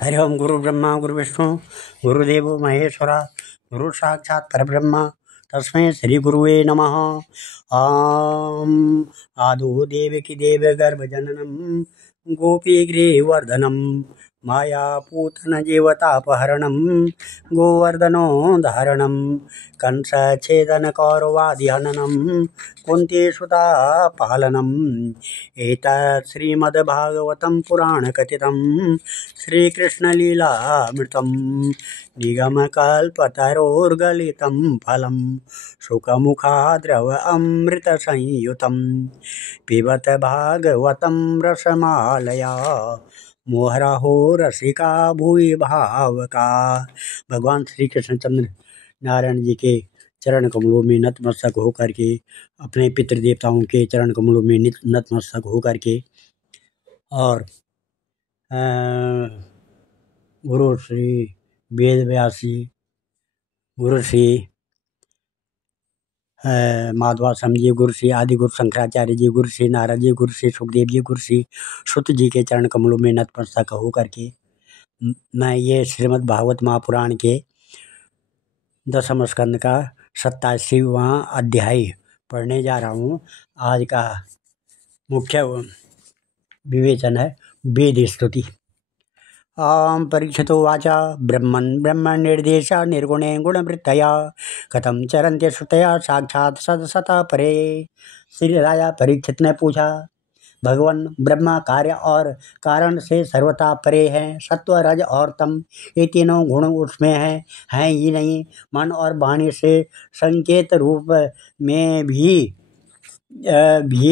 हरि ओम। गुरु ब्रह्मा गुरु विष्णु गुरुदेवो महेश्वरा गुरु साक्षात् परब्रह्म तस्मै श्री गुरुवे नमः। आम आदो देवकी देव गर्भजननम गोपी गृहवर्धनम मायापूतन जीवतापहरणम गोवर्धनो धारणम कंस छेदन कौरवादिहननम कुंती सुता पालनम एतत् श्रीमद्भागवतं पुराणकथितं श्रीकृष्णलीलामृतं निगमकल्पतरोर्गलितं फलं शुकमुखाद्रव अमृतसंयुतं पिबत भागवतं रसमालया मोहरहो रसिका भूरि भावका। भगवान श्री कृष्णचंद्र नारायण जी के चरण कमलों में नतमस्तक होकर के, अपने पितृ देवताओं के चरण कमलों में नतमस्तक होकर के और गुरु श्री वेद व्यास जी, गुरु श्री माधवासम जी, गुरु श्री आदि गुरु शंकराचार्य जी, गुरु श्री नारद जी, गुरु श्री सुखदेव जी, गुरु श्री सुत जी के चरण कमलों में नतमस्तक होकर के मैं ये श्रीमद् भागवत महापुराण के 10वें स्कंद का 87वां अध्याय पढ़ने जा रहा हूँ। आज का मुख्य विवेचन है वेद स्तुति। परीक्षितोवाच ब्रह्मन् निर्देश निर्गुणे गुणवृत्तया कथं चरन्ते श्रुतया साक्षात् सतः परे। श्री राजा परीक्षित ने पूछा, भगवान ब्रह्मा कार्य और कारण से सर्वथा परे हैं। सत्व रज और तम ये तीनों गुण उसमें हैं ही नहीं। मन और वाणी से संकेत रूप में भी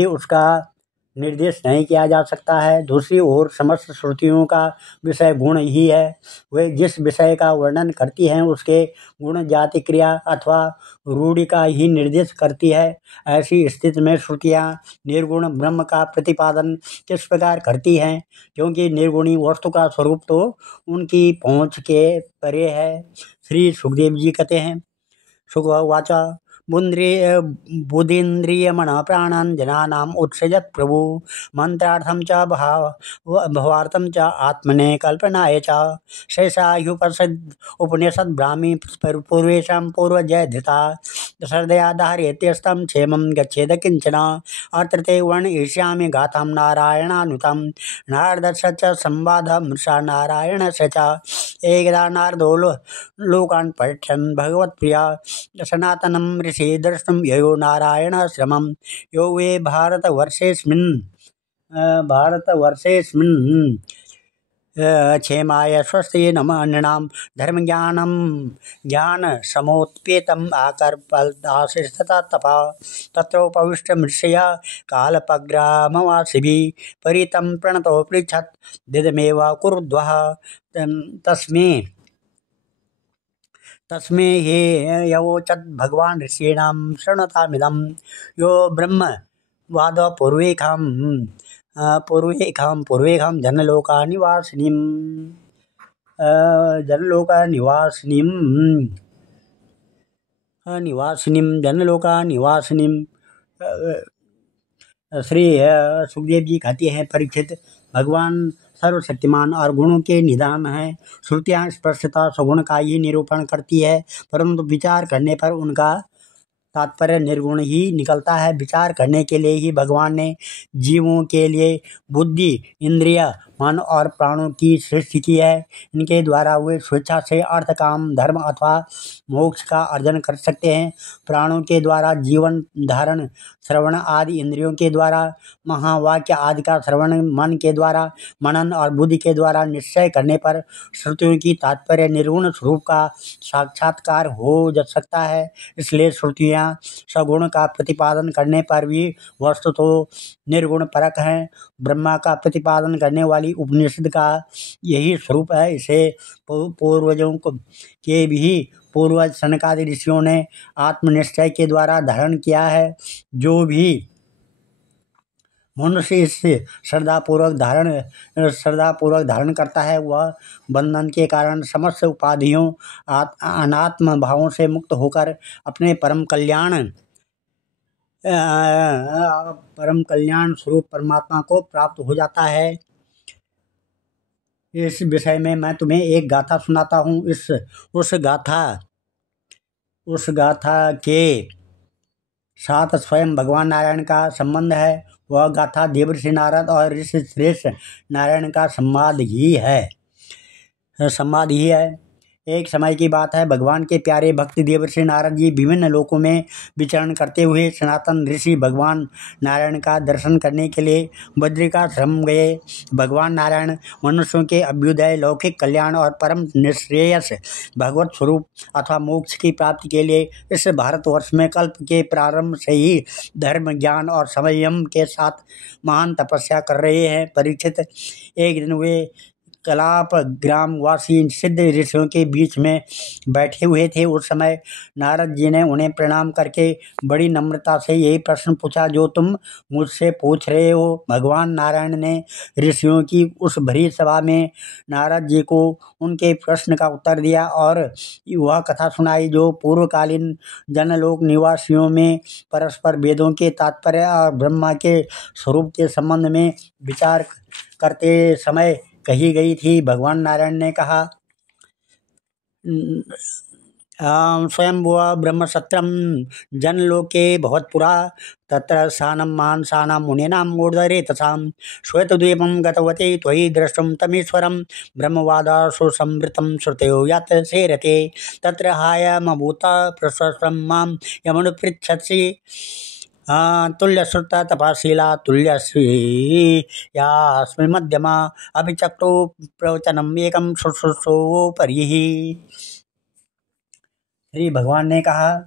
उसका निर्देश नहीं किया जा सकता है। दूसरी ओर समस्त श्रुतियों का विषय गुण ही है। वे जिस विषय का वर्णन करती हैं उसके गुण जाति क्रिया अथवा रूढ़ि का ही निर्देश करती है। ऐसी स्थिति में श्रुतियाँ निर्गुण ब्रह्म का प्रतिपादन किस प्रकार करती हैं, क्योंकि निर्गुणी वस्तु का स्वरूप तो उनकी पहुँच के परे है। श्री सुखदेव जी कहते हैं, सुखवाच बुद्धीन्द्रियमन प्राणन जनानाम उत्सृजत् प्रभु मंत्रार्थम च भवार्थम च आत्मने कल्पनाय च शेषायुपनिषद उपनिषद ब्राह्मी पूर्वेशा पूर्वजय धृता श्रद्धया धारयत्यस्तं क्षेमं गच्छेद किंचन अत्रते वर्णयिष्यामि गाथां नारायणानुतं नारदस्य च संवादं स नारायणस्य च एकदा नारदो लोकान् पठन् भगवत्प्रिया सनातनं ऋषि दर्शनं ययो नारायणाश्रमं यो वे भारतवर्षेऽस्मिन् क्षेमाय स्वस्ति नृणां धर्मज्ञानं ज्ञानसमुत्पेतम् आकर्पलदाशिस्तथा तपा तत्रोपविष्टमृषया कालपग्रामवासिभिः परितं प्रणतो पृच्छत् दिदमेव कुरुद्वः तस्मै हे यवोचत् भगवान् ऋषीणां शृणुतामिदं यो ब्रह्म पूर्वेखं जनलोकानिवासिनीं श्री सुखदेव जी कहते हैं, परीक्षित, भगवान सर्वशक्तिमान और गुणों के निधान हैं। श्रुतियाँ स्पष्टता सगुण का ही निरूपण करती है, परंतु विचार करने पर उनका तात्पर्य निर्गुण ही निकलता है। विचार करने के लिए ही भगवान ने जीवों के लिए बुद्धि, इंद्रिय, मन और प्राणों की सृष्टि की है। इनके द्वारा वे स्वेच्छा से अर्थ, काम, धर्म अथवा मोक्ष का अर्जन कर सकते हैं। प्राणों के द्वारा जीवन धारण, श्रवण आदि, इंद्रियों के द्वारा महावाक्य आदि का श्रवण, मन के द्वारा मनन और बुद्धि के द्वारा निश्चय करने पर श्रुतियों की तात्पर्य निर्गुण स्वरूप का साक्षात्कार हो जा सकता है। इसलिए श्रुतियाँ सगुण का प्रतिपादन करने पर भी वस्तु तो निर्गुण परक हैं। ब्रह्मा का प्रतिपादन करने वाली उपनिषद का यही स्वरूप है। इसे पूर्वजों के भी पूर्वज सनकादि ऋषियों ने आत्मनिश्चय के द्वारा धारण किया है। जो भी मनुष्य इससे श्रद्धापूर्वक धारण करता है, वह बंधन के कारण समस्त उपाधियों अनात्म भावों से मुक्त होकर अपने परम कल्याण स्वरूप परमात्मा को प्राप्त हो जाता है। इस विषय में मैं तुम्हें एक गाथा सुनाता हूँ। उस गाथा के साथ स्वयं भगवान नारायण का संबंध है। वह गाथा देवर्षि नारद और ऋषि श्रेष्ठ नारायण का संवाद ही है। एक समय की बात है, भगवान के प्यारे भक्त देवर्षि नारद जी विभिन्न लोकों में विचरण करते हुए सनातन ऋषि भगवान नारायण का दर्शन करने के लिए बद्रिकाश्रम गए। भगवान नारायण मनुष्यों के अभ्युदय, लौकिक कल्याण और परम निश्रेयस भगवत स्वरूप अथवा मोक्ष की प्राप्ति के लिए इस भारतवर्ष में कल्प के प्रारंभ से ही धर्म, ज्ञान और संयम के साथ महान तपस्या कर रहे हैं। परीक्षित, एक दिन वे कलाप ग्रामवासी सिद्ध ऋषियों के बीच में बैठे हुए थे। उस समय नारद जी ने उन्हें प्रणाम करके बड़ी नम्रता से यही प्रश्न पूछा जो तुम मुझसे पूछ रहे हो। भगवान नारायण ने ऋषियों की उस भरी सभा में नारद जी को उनके प्रश्न का उत्तर दिया और वह कथा सुनाई जो पूर्वकालीन जनलोक निवासियों में परस्पर वेदों के तात्पर्य और ब्रह्मा के स्वरूप के संबंध में विचार करते समय कही गई थी। भगवान नारायण ने कहा, स्वयंभुव ब्रह्मसत्रम जनलोके भवत्पुरा तत्र स्थानं मानसानां मुनीनां मूर्धरेतसां श्वेतद्वीपं गतवते त्वयि द्रष्टुं तमीश्वरं ब्रह्मवादासु संवृतं श्रुतयो यत् सेरते तत्र हायमभूत प्रशस्तं मां यमनुपृच्छसि तुल्यश्रुत तपशीला तुल्यश्री यास्मि मध्यमा अभिचक्रो प्रवचनम एकम शुश्रूषोपरिः। श्री भगवान ने कहा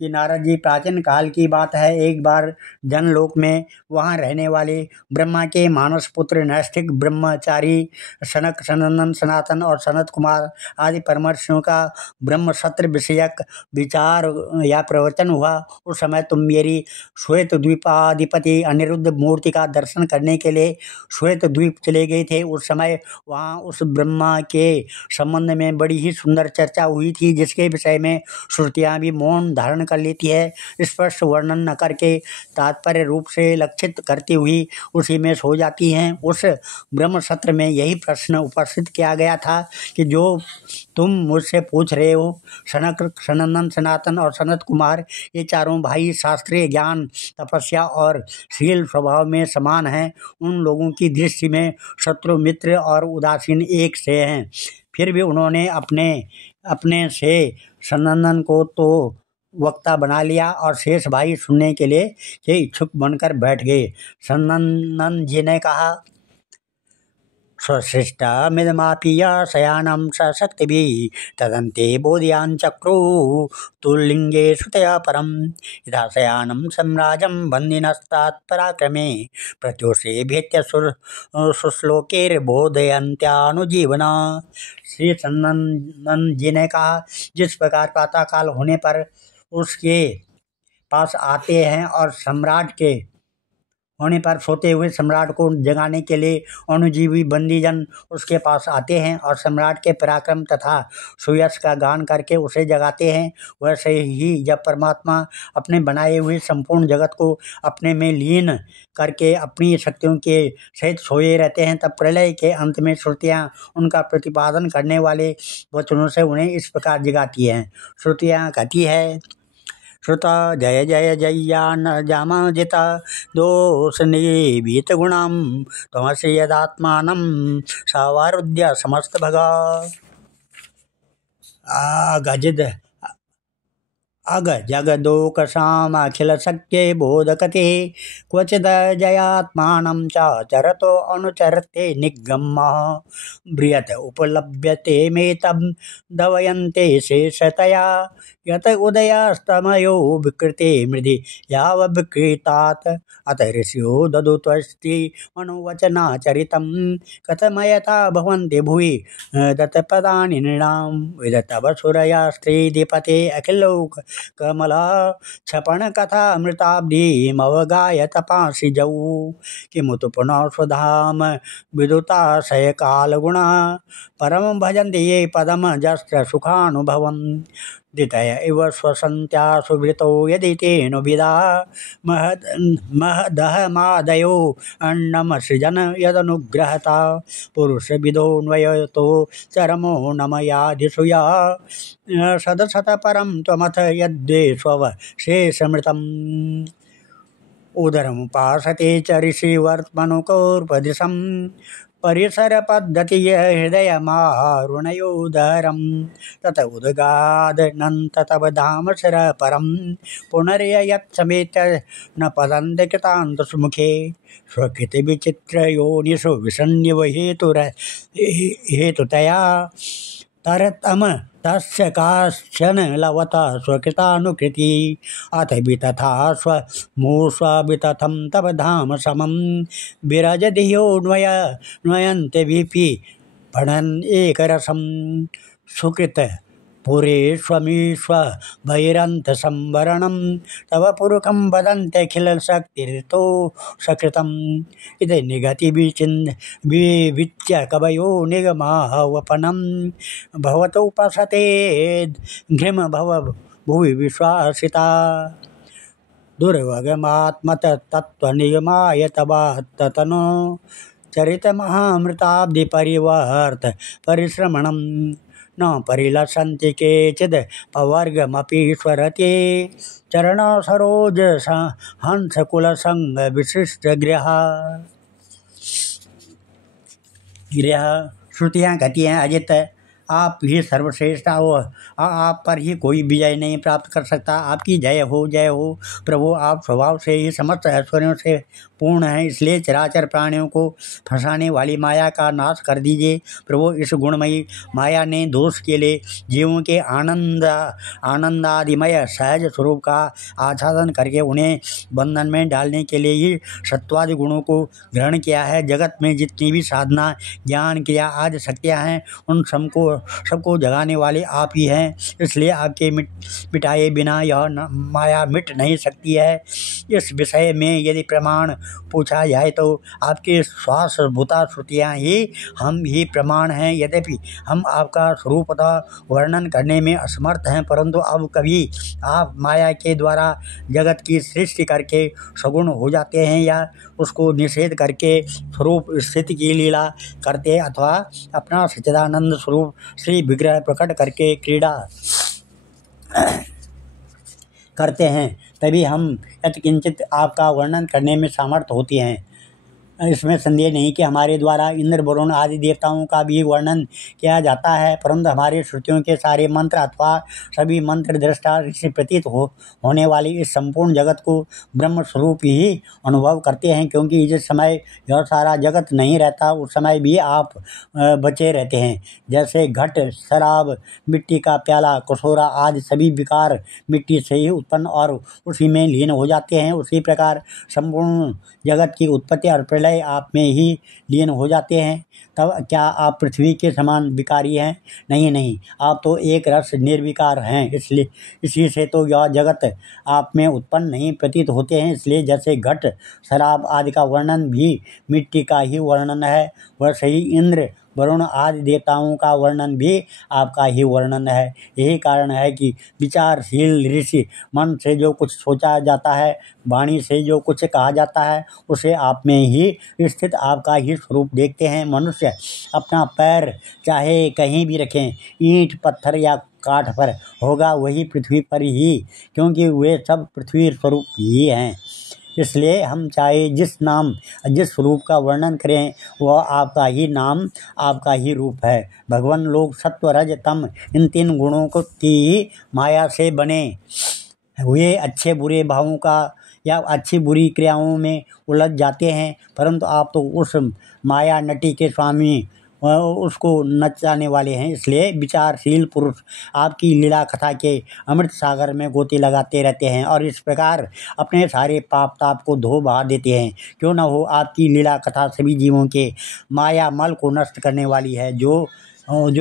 कि नारद जी, प्राचीन काल की बात है, एक बार जनलोक में वहाँ रहने वाले ब्रह्मा के मानस पुत्र नैष्ठिक ब्रह्मचारी सनक, सनंदन, सनातन और सनत कुमार आदि परमर्षियों का ब्रह्म सत्र विषयक विचार या प्रवचन हुआ। उस समय तुम मेरी श्वेत द्वीपाधिपति अनिरुद्ध मूर्ति का दर्शन करने के लिए श्वेत द्वीप चले गए थे। उस समय वहाँ उस ब्रह्मा के संबंध में बड़ी ही सुंदर चर्चा हुई थी, जिसके विषय में श्रुतियाँ भी मौन धारण कर लेती है। स्पष्ट वर्णन न करके तात्पर्य रूप से लक्षित करती हुई उसी में सो जाती हैं। उस ब्रह्म सत्र में यही प्रश्न उपस्थित किया गया था कि जो तुम मुझसे पूछ रहे हो। सनक, सनंदन, सनातन और सनत कुमार ये चारों भाई शास्त्रीय ज्ञान, तपस्या और शील स्वभाव में समान हैं। उन लोगों की दृष्टि में शत्रु, मित्र और उदासीन एक से हैं। फिर भी उन्होंने अपने से सनंदन को तो वक्ता बना लिया और शेष भाई सुनने के लिए के इच्छुक बनकर बैठ गए। सनंदन जी ने कहा, स्वसृष्टमिदमापीय शयानं सशक्तिभिः तदन्ते बोधयाञ्चक्रो तुल्लिङ्गे श्रुतया परं यथा शयानं सम्राजं बन्दिनस्तात्पराक्रमे प्रत्योषे भेत्य सुश्लोकैर्बोधयन्त्यानुजीवना। श्री सनंदन जी ने कहा, जिस प्रकार प्रातःकाल होने पर उसके पास आते हैं और सोते हुए सम्राट को जगाने के लिए अनुजीवी बंदीजन उसके पास आते हैं और सम्राट के पराक्रम तथा सुयश का गान करके उसे जगाते हैं, वैसे ही जब परमात्मा अपने बनाए हुए संपूर्ण जगत को अपने में लीन करके अपनी शक्तियों के सहित सोए रहते हैं, तब प्रलय के अंत में श्रुतियाँ उनका प्रतिपादन करने वाले वचनों से उन्हें इस प्रकार जगाती हैं। श्रुतियाँ कहती है, श्रुता जय जय जय्यान जामाजिता दोषनिभीत गुणम त्वमसि यदात्मानं सावारुद्य समस्त भगा। अग जगदोक साम अखिल शक्य बोधकते क्वचिद जयात्मानं च चरतो अनुचरते निगमः ब्रियत उपलभ्यते मे तब दवयन्ते शेषतया यत उदयास्तमयो विकृते मृधि याव विकृतात् अत ऋषियो ददुत्वस्ति मनोवचनाचरितं कथमयथा भवन्ति भुवि दत्तपदानि नृणां विदतवसुरया स्त्रीधिपते अखिलोक कमला क्षपण कथा अमृताब्धिमवगाय तपांसि जौ किमुत पुनः स्वधाम विदुताशय कालगुणा परम भजन्ति ये पदम जस्त्र सुखानुभवम्। द्वितय इव स्वसन्त्या सुभृतो यदि तेनुविदा महदहमादयो अन्नमसृजन यदनुग्रहता पुरुषविदोऽन्वयतो चरमो नमयाधिसूया सदसत परं त्वमथ यद्वेष्वशेषमृतम् उदरमुपासते च ऋषिवर्त्मनुकोर्पदिशं परिसरपद्धतिय हृदयमारुणयोदरं तत उद्गादनन्त तव धाम शिरपरं पुनर्ययत्समेत न पतन्ति कृतान्तसुमुखे स्वकृतिविचित्रयोनिषु विसन्निव हेतुतया तरतम तस्य काश्चन लवता स्वकृतानुकृति अथ वितथा स्वमूष्वावितथं तव धाम समं विरजधियो न्वयन्ते विपि पठन् एकरसं सुकृत पुरेष्वमीष्व भैरन्तसंवरणं तव पुरुखं वदन्त्यखिलशक्तिरितो सकृतम् इति विविच्य कवयो निगमावपनं भवतोपसते घृम भव भुवि विश्वासिता दुर्वगमात्मतत्त्वनिगमाय तवात्तनो चरितमहामृताब्धिपरिवर्त परिश्रमणं न परिलसन्ति केचिद् पवर्गमपीश्वरते चरणसरोज हंसकुलसंगविशिष्टगृह श्रुतियाँ कहती हैं अजित आप ही सर्वश्रेष्ठ हो, आप पर ही कोई विजय नहीं प्राप्त कर सकता। आपकी जय हो प्रभु। आप स्वभाव से ही समस्त ऐश्वर्यों से पूर्ण हैं, इसलिए चराचर प्राणियों को फंसाने वाली माया का नाश कर दीजिए प्रभु। इस गुणमयी माया ने दोष के लिए जीवों के आनंदादिमय सहज स्वरूप का आच्छादन करके उन्हें बंधन में डालने के लिए ही सत्वादि गुणों को ग्रहण किया है। जगत में जितनी भी साधना ज्ञान क्रिया आदि शक्तियाँ हैं उन सबको जगाने वाले आप ही हैं, इसलिए आपके मिटाए बिना यह माया मिट नहीं सकती है। इस विषय में यदि प्रमाण पूछा जाए तो आपके श्वास भूता श्रुतियाँ ही हम ही प्रमाण हैं। यद्यपि हम आपका स्वरूपतः वर्णन करने में असमर्थ हैं, परंतु अब कभी आप माया के द्वारा जगत की सृष्टि करके सगुण हो जाते हैं या उसको निषेध करके स्वरूप स्थिति की लीला करते अथवा अपना सच्चिदानंद स्वरूप श्री विग्रह प्रकट करके क्रीड़ा करते हैं, तभी हम यत्किंचित आपका वर्णन करने में सामर्थ्य होती हैं। इसमें संदेह नहीं कि हमारे द्वारा इंद्र वरुण आदि देवताओं का भी वर्णन किया जाता है, परंतु हमारे श्रुतियों के सारे मंत्र अथवा सभी मंत्र दृष्टा ऋषि प्रतीत होने वाली इस संपूर्ण जगत को ब्रह्म स्वरूप ही अनुभव करते हैं, क्योंकि जिस समय यह सारा जगत नहीं रहता उस समय भी आप बचे रहते हैं। जैसे घट शराब मिट्टी का प्याला कसोरा आदि सभी विकार मिट्टी से ही उत्पन्न और उसी में लीन हो जाते हैं, उसी प्रकार संपूर्ण जगत की उत्पत्ति और प्रलय आप में ही लीन हो जाते हैं। तब क्या आप पृथ्वी के समान विकारी हैं? नहीं, आप तो एक रस निर्विकार हैं, इसलिए इसी से तो यह जगत आप में उत्पन्न नहीं प्रतीत होते हैं। इसलिए जैसे घट शराब आदि का वर्णन भी मिट्टी का ही वर्णन है, वैसे ही इंद्र वरुण आदि देवताओं का वर्णन भी आपका ही वर्णन है। यही कारण है कि विचारशील ऋषि मन से जो कुछ सोचा जाता है, वाणी से जो कुछ कहा जाता है, उसे आप में ही स्थित आपका ही स्वरूप देखते हैं। मनुष्य अपना पैर चाहे कहीं भी रखें, ईंट पत्थर या काठ पर, होगा वही पृथ्वी पर ही, क्योंकि वे सब पृथ्वी स्वरूप ही हैं। इसलिए हम चाहे जिस नाम जिस स्वरूप का वर्णन करें वह आपका ही नाम आपका ही रूप है। भगवान लोग सत्व रज तम इन तीन गुणों को की माया से बने हुए अच्छे बुरे भावों का या अच्छी बुरी क्रियाओं में उलझ जाते हैं, परंतु आप तो उस माया नटी के स्वामी उसको नचाने वाले हैं। इसलिए विचारशील पुरुष आपकी लीला कथा के अमृत सागर में गोती लगाते रहते हैं और इस प्रकार अपने सारे पाप ताप को धो बहा देते हैं। क्यों न हो आपकी लीला कथा सभी जीवों के माया मल को नष्ट करने वाली है। जो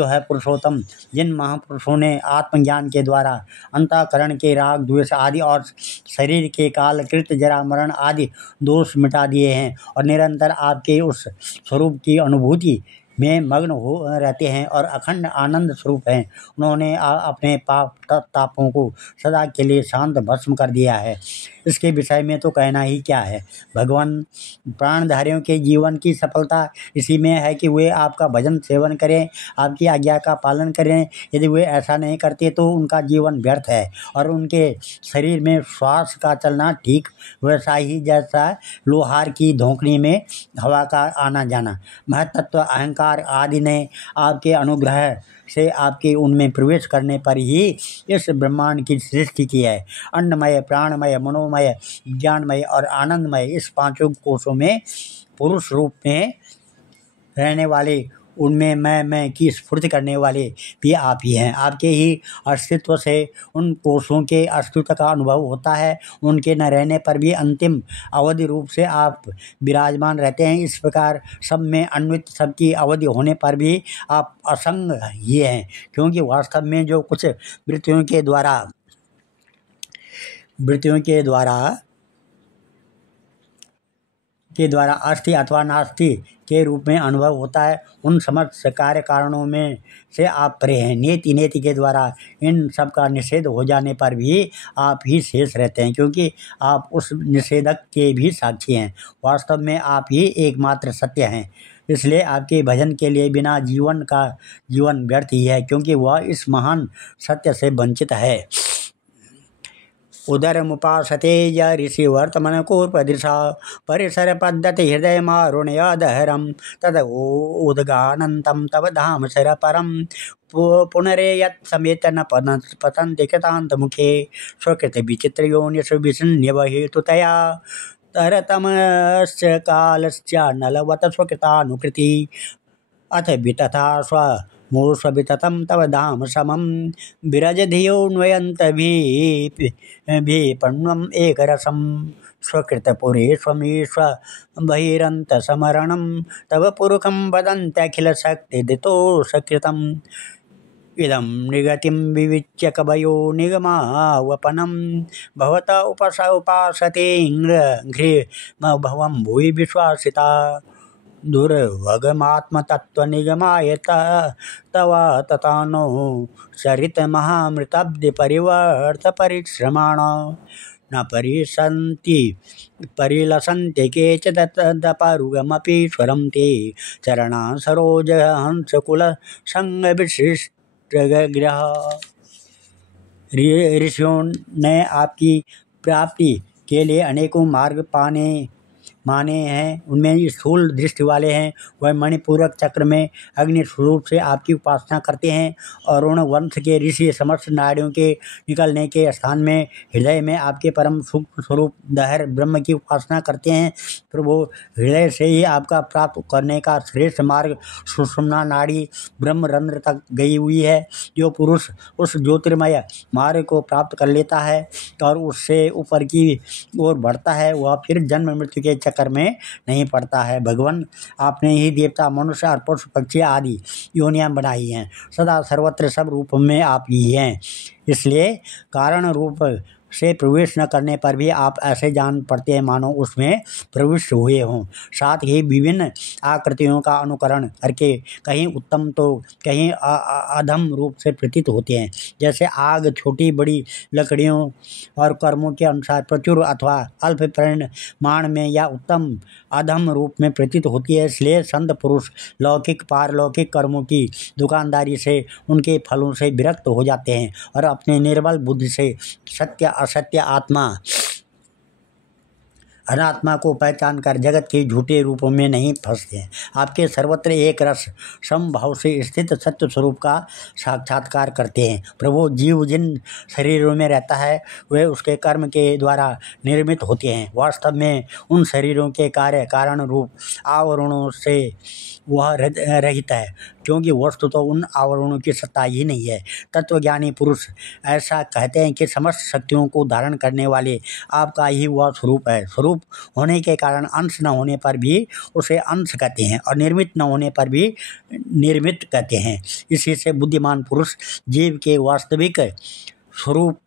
है पुरुषोत्तम, जिन महापुरुषों ने आत्मज्ञान के द्वारा अंतःकरण के राग द्वेष आदि और शरीर के काल कृत जरा मरण आदि दोष मिटा दिए हैं और निरंतर आपके उस स्वरूप की अनुभूति में मग्न हो रहते हैं और अखंड आनंद स्वरूप हैं। उन्होंने अपने पाप तापों को सदा के लिए शांत भस्म कर दिया है। इसके विषय में तो कहना ही क्या है। भगवान प्राणधारियों के जीवन की सफलता इसी में है कि वे आपका भजन सेवन करें, आपकी आज्ञा का पालन करें। यदि वे ऐसा नहीं करते तो उनका जीवन व्यर्थ है और उनके शरीर में श्वास का चलना ठीक वैसा ही जैसा लोहार की धोखनी में हवा का आना जाना। महत्त्व, अहंकार आदि ने आपके अनुग्रह से आपके उनमें प्रवेश करने पर ही इस ब्रह्मांड की सृष्टि की है। अन्नमय, प्राणमय, मनोमय, ज्ञानमय और आनंदमय इस पांचों कोशों में पुरुष रूप में रहने वाले, उनमें मैं की स्फूर्ति करने वाले भी आप ही हैं। आपके ही अस्तित्व से उन कोशों के अस्तित्व का अनुभव होता है। उनके न रहने पर भी अंतिम अवधि रूप से आप विराजमान रहते हैं। इस प्रकार सब में अन्वित, सबकी अवधि होने पर भी आप असंग ही हैं, क्योंकि वास्तव में जो कुछ वृत्तियों के द्वारा अस्थि अथवा नास्ति के रूप में अनुभव होता है, उन समस्त कार्य कारणों में से आप परे हैं। नेति के द्वारा इन सब का निषेध हो जाने पर भी आप ही शेष रहते हैं, क्योंकि आप उस निषेधक के भी साक्षी हैं। वास्तव में आप ही एकमात्र सत्य हैं। इसलिए आपके भजन के लिए बिना जीवन व्यर्थ ही है, क्योंकि वह इस महान सत्य से वंचित है। उदरमुपासते य ऋषि वर्तमन कूर्पदृशा परिसर पद्धति हृदय मारुणयादहरम तद उदगानंतम तव धाम शर परम पुनरेयत् समेत न पतन्ति कृतांत मुखे स्वकृत विचित्र योनिषु विसन्निवहेतुतया तरतमश्च कालश्चानलवत स्वकृतानुकृति अथ वितथा मूर्ष्वविततं तव धाम समं विरजधियो न्वयन्तभिपण्वम् एकरसं स्वकृतपुरेष्वमीश्व बहिरन्तसमरणं तव पुरुखं वदन्त्यखिलशक्तिदितो सकृतम् इदं निगतिं विविच्य कवयो निगमावपनं भवता उपासते घृमभवं भुवि विश्वासिता दुर्भगमात्मतत्त्वनिगमाय तव ततानो सरितमहामृताब्धिपरिवर्तपरिश्रमाण न परिलसन्ति केचिदपरुगमपि स्वरं ते चरणा सरोजहंसकुलसंगविशिष्टग्रह। ऋषियों ने आपकी प्राप्ति के लिए अनेकों मार्ग माने हैं। उनमें स्थूल दृष्टि वाले हैं, वह मणिपूरक चक्र में अग्नि स्वरूप से आपकी उपासना करते हैं। और उन वंश के ऋषि समस्त नाड़ियों के निकलने के स्थान में हृदय में आपके परम सूक्ष्म स्वरूप दहर ब्रह्म की उपासना करते हैं। प्रभु, हृदय से ही आपका प्राप्त करने का श्रेष्ठ मार्ग सुषुम्ना नाड़ी ब्रह्मरंध्र तक गई हुई है। जो पुरुष उस ज्योतिर्मय मार्ग को प्राप्त कर लेता है और उससे ऊपर की ओर बढ़ता है, वह फिर जन्म मृत्यु के चक्कर में नहीं पड़ता है। भगवान, आपने ही देवता, मनुष्य और पशु पक्षी आदि योनियां बनाई हैं। सदा सर्वत्र सब रूप में आप ही हैं। इसलिए कारण रूप से प्रवेश न करने पर भी आप ऐसे जान पड़ते हैं मानो उसमें प्रविष्ट हुए हों। साथ ही विभिन्न आकृतियों का अनुकरण करके कहीं उत्तम तो कहीं अधम रूप से प्रतीत होते हैं। जैसे आग छोटी बड़ी लकड़ियों और कर्मों के अनुसार प्रचुर अथवा अल्प परिमाण में या उत्तम अधम रूप में प्रतीत होती है। इसलिए संत पुरुष लौकिक पारलौकिक कर्मों की दुकानदारी से, उनके फलों से विरक्त हो जाते हैं और अपने निर्बल बुद्धि से सत्य असत्य, आत्मा अनात्मा को पहचान कर जगत के झूठे रूपों में नहीं फंसते हैं। आपके सर्वत्र एक रस समभाव से स्थित सत्य स्वरूप का साक्षात्कार करते हैं। प्रभु, जीव जिन शरीरों में रहता है वे उसके कर्म के द्वारा निर्मित होते हैं। वास्तव में उन शरीरों के कार्य कारण रूप आवरणों से वह रहित है, क्योंकि वस्तु तो उन आवरणों की सत्ता ही नहीं है। तत्वज्ञानी पुरुष ऐसा कहते हैं कि समस्त शक्तियों को धारण करने वाले आपका ही वह स्वरूप है। स्वरूप होने के कारण अंश न होने पर भी उसे अंश कहते हैं और निर्मित न होने पर भी निर्मित कहते हैं। इसी से बुद्धिमान पुरुष जीव के वास्तविक स्वरूप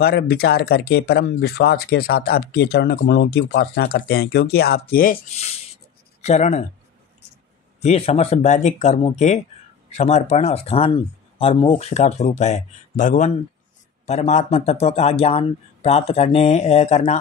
पर विचार करके परम विश्वास के साथ आपके चरण कमलों की उपासना करते हैं, क्योंकि आपके चरण ही समस्त वैदिक कर्मों के समर्पण स्थान और मोक्ष का स्वरूप है। भगवान परमात्मा तत्व का ज्ञान प्राप्त करना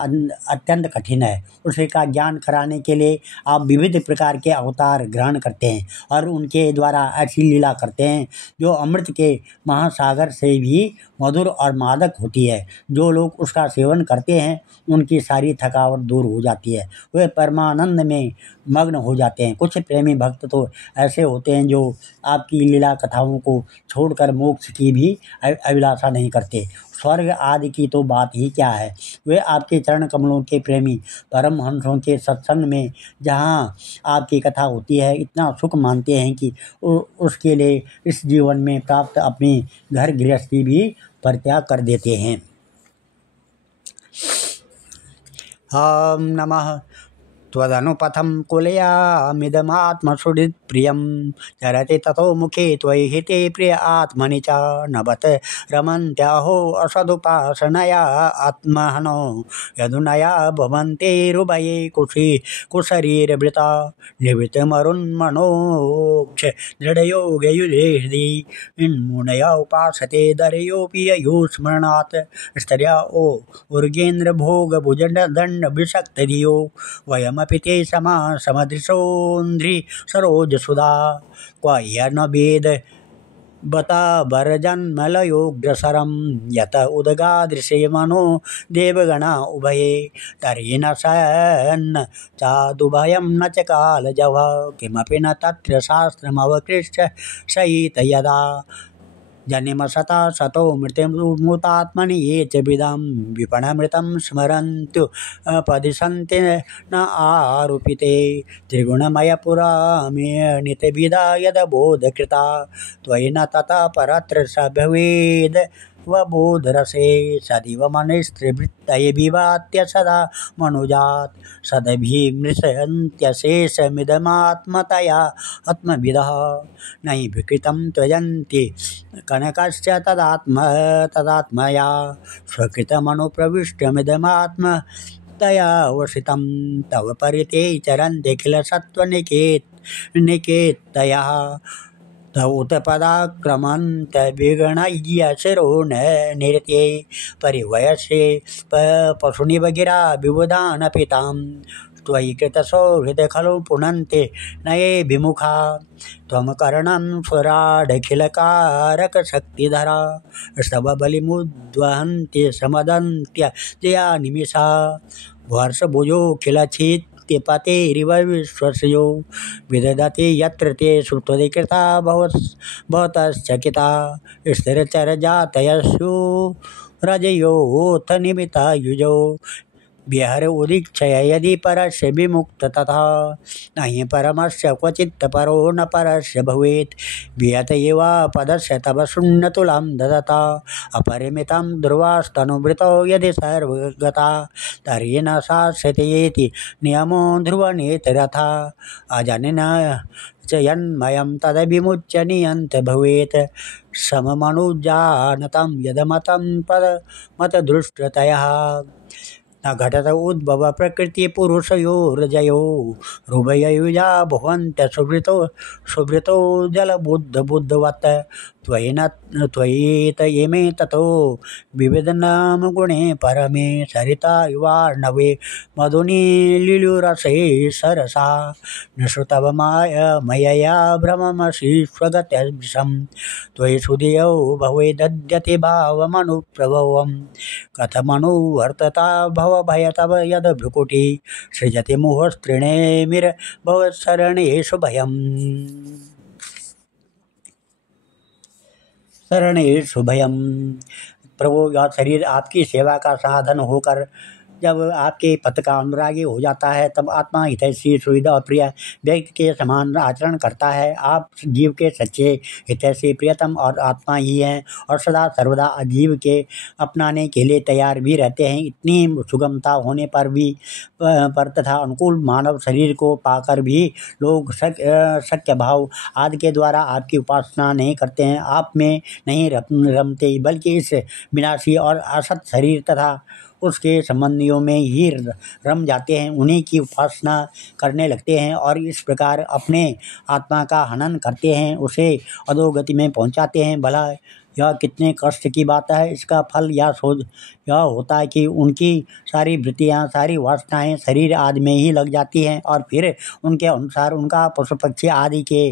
अत्यंत कठिन है। उसी का ज्ञान कराने के लिए आप विविध प्रकार के अवतार ग्रहण करते हैं और उनके द्वारा ऐसी लीला करते हैं जो अमृत के महासागर से भी मधुर और मादक होती है। जो लोग उसका सेवन करते हैं उनकी सारी थकावट दूर हो जाती है, वे परमानंद में मग्न हो जाते हैं। कुछ प्रेमी भक्त तो ऐसे होते हैं जो आपकी लीला कथाओं को छोड़कर मोक्ष की भी अभिलाषा नहीं करते। स्वर्ग आदि की तो बात ही क्या है, वे आपके चरण कमलों के प्रेमी परमहंसों के सत्संग में जहाँ आपकी कथा होती है इतना सुख मानते हैं कि उसके लिए इस जीवन में प्राप्त अपनी घर गृहस्थी भी परित्याग कर देते हैं। हम नमः त्वदनुपथं कुलयामिदमात्मसुहृत्प्रियं चरति ततो मुखे त्वयि हिते प्रिय आत्मनि च नभत रमन्त्याहो असदुपासनया आत्महनो यदुनया भवन्ते हृदये कुशरीरवृता निवृत्तमरुन्मनोक्ष दृढयोगयुधेहृदि मुनया उपासते दरयोऽपि ययुस्मरणात् स्तर्या ओ उर्गेन्द्रभोगभुजदण्डविषक्तधियो वयमपि ते समदृशोन्ध्रि सरोजसुधा क्व न वेद बता बरजन्मलयोग्रसरं यत उदगादृशे मनो देवगणा उभये तर्हि न शयन्न चादुभयं न च कालजव किमपि न तत्र शास्त्रमवकृष्य सहित यदा जनिमशता शतो मृत्युमुतात्मनि ये च विदं विपणमृतं स्मरन्त्युपदिशन्ति न आरोपिते त्रिगुणमयपुरामेनितविदा यदबोधकृता त्वयि न ततः परत्र स भवेद् वबोधरसे सदिव मनस्त्रिवृत्तये विवात्य सदा मनुजात् सदभिमृशन्त्यशेषमिदमात्मतया आत्मविदः नहि विकृतं त्वयन्ति कनकस्य तदात्मया स्वकृतमनुप्रविष्टमिदमात्म तया वसितं तव परिते चरन्ति किल सत्त्वनिकेतयः तव उत्पदाक्रमन्त विगणय्य शिरो न निरते परिवयसे पशुनिव गिरा विबुधानपि तां त्वयि कृतसौहृद खलु पुनन्ते नये विमुखा त्वं करणं स्वराडखिलकारकशक्तिधरा स्तव बलिमुद्वहन्ति समदन्त्य जया निमिषा वर्षभुजोऽखिलच्छित्तिपतेरिव विश्वस्यो विदधति यत्र ते सुत्वधिकृता भवतश्चकिता स्थिरचरजातयस्यो रजयोऽथ निमिता युजो विहर उदीक्षय यदि परस्य विमुक्त तथा नहि परमस्य क्वचित् परो न परस्य भवेत् विहत एवा पदस्य तव शून्यतुलां ददता अपरिमितं ध्रुवास्तनुभृतौ यदि सर्वगता तर्हि न शास्यतेति नियमो ध्रुवनेतरथा अजनिन च यन्मयं तदभिमुच्य नियन्त भवेत् सममनुजानतं यदमतं पदमतदृष्टतयः न घटत उद्भव प्रकृति पुरुषयोर्जयो रुभययुजा भवन्त्य सुभृतो जलबुद्धवत् त्वयि त इमे ततो विविधनाम गुणे परमे सरिता युवार्णवे मधुनि लिलुरसे सरसा निश्रुतव मयया भ्रममसि स्वगतविषं त्वयि सुधियौ भवेदद्यते भावमनुप्रभवं कथमनुवर्तता भवभय तव यद भ्रुकुटी सृजति मुहस्त्रिणेमिर भवत्शरणेषु भयम् शरणेषु भयम्। प्रभु, यह शरीर आपकी सेवा का साधन होकर जब आपके पथ का अनुरागी हो जाता है तब आत्मा हितैषी सुविधा और प्रिय व्यक्ति के समान आचरण करता है। आप जीव के सच्चे हितैषी प्रियतम और आत्मा ही हैं और सदा सर्वदा जीव के अपनाने के लिए तैयार भी रहते हैं। इतनी सुगमता होने पर तथा अनुकूल मानव शरीर को पाकर भी लोग शक्य भाव आदि के द्वारा आपकी उपासना नहीं करते हैं, आप में नहीं रमते, बल्कि इस विनाशी और असत शरीर तथा उसके संबंधियों में ही रम जाते हैं, उन्हीं की उपासना करने लगते हैं और इस प्रकार अपने आत्मा का हनन करते हैं, उसे अधोगति में पहुंचाते हैं। भला यह कितने कष्ट की बात है। इसका फल यह होता है कि उनकी सारी वृत्तियाँ, सारी वासनाएं शरीर आदि में ही लग जाती हैं और फिर उनके अनुसार उनका पशु पक्षी आदि के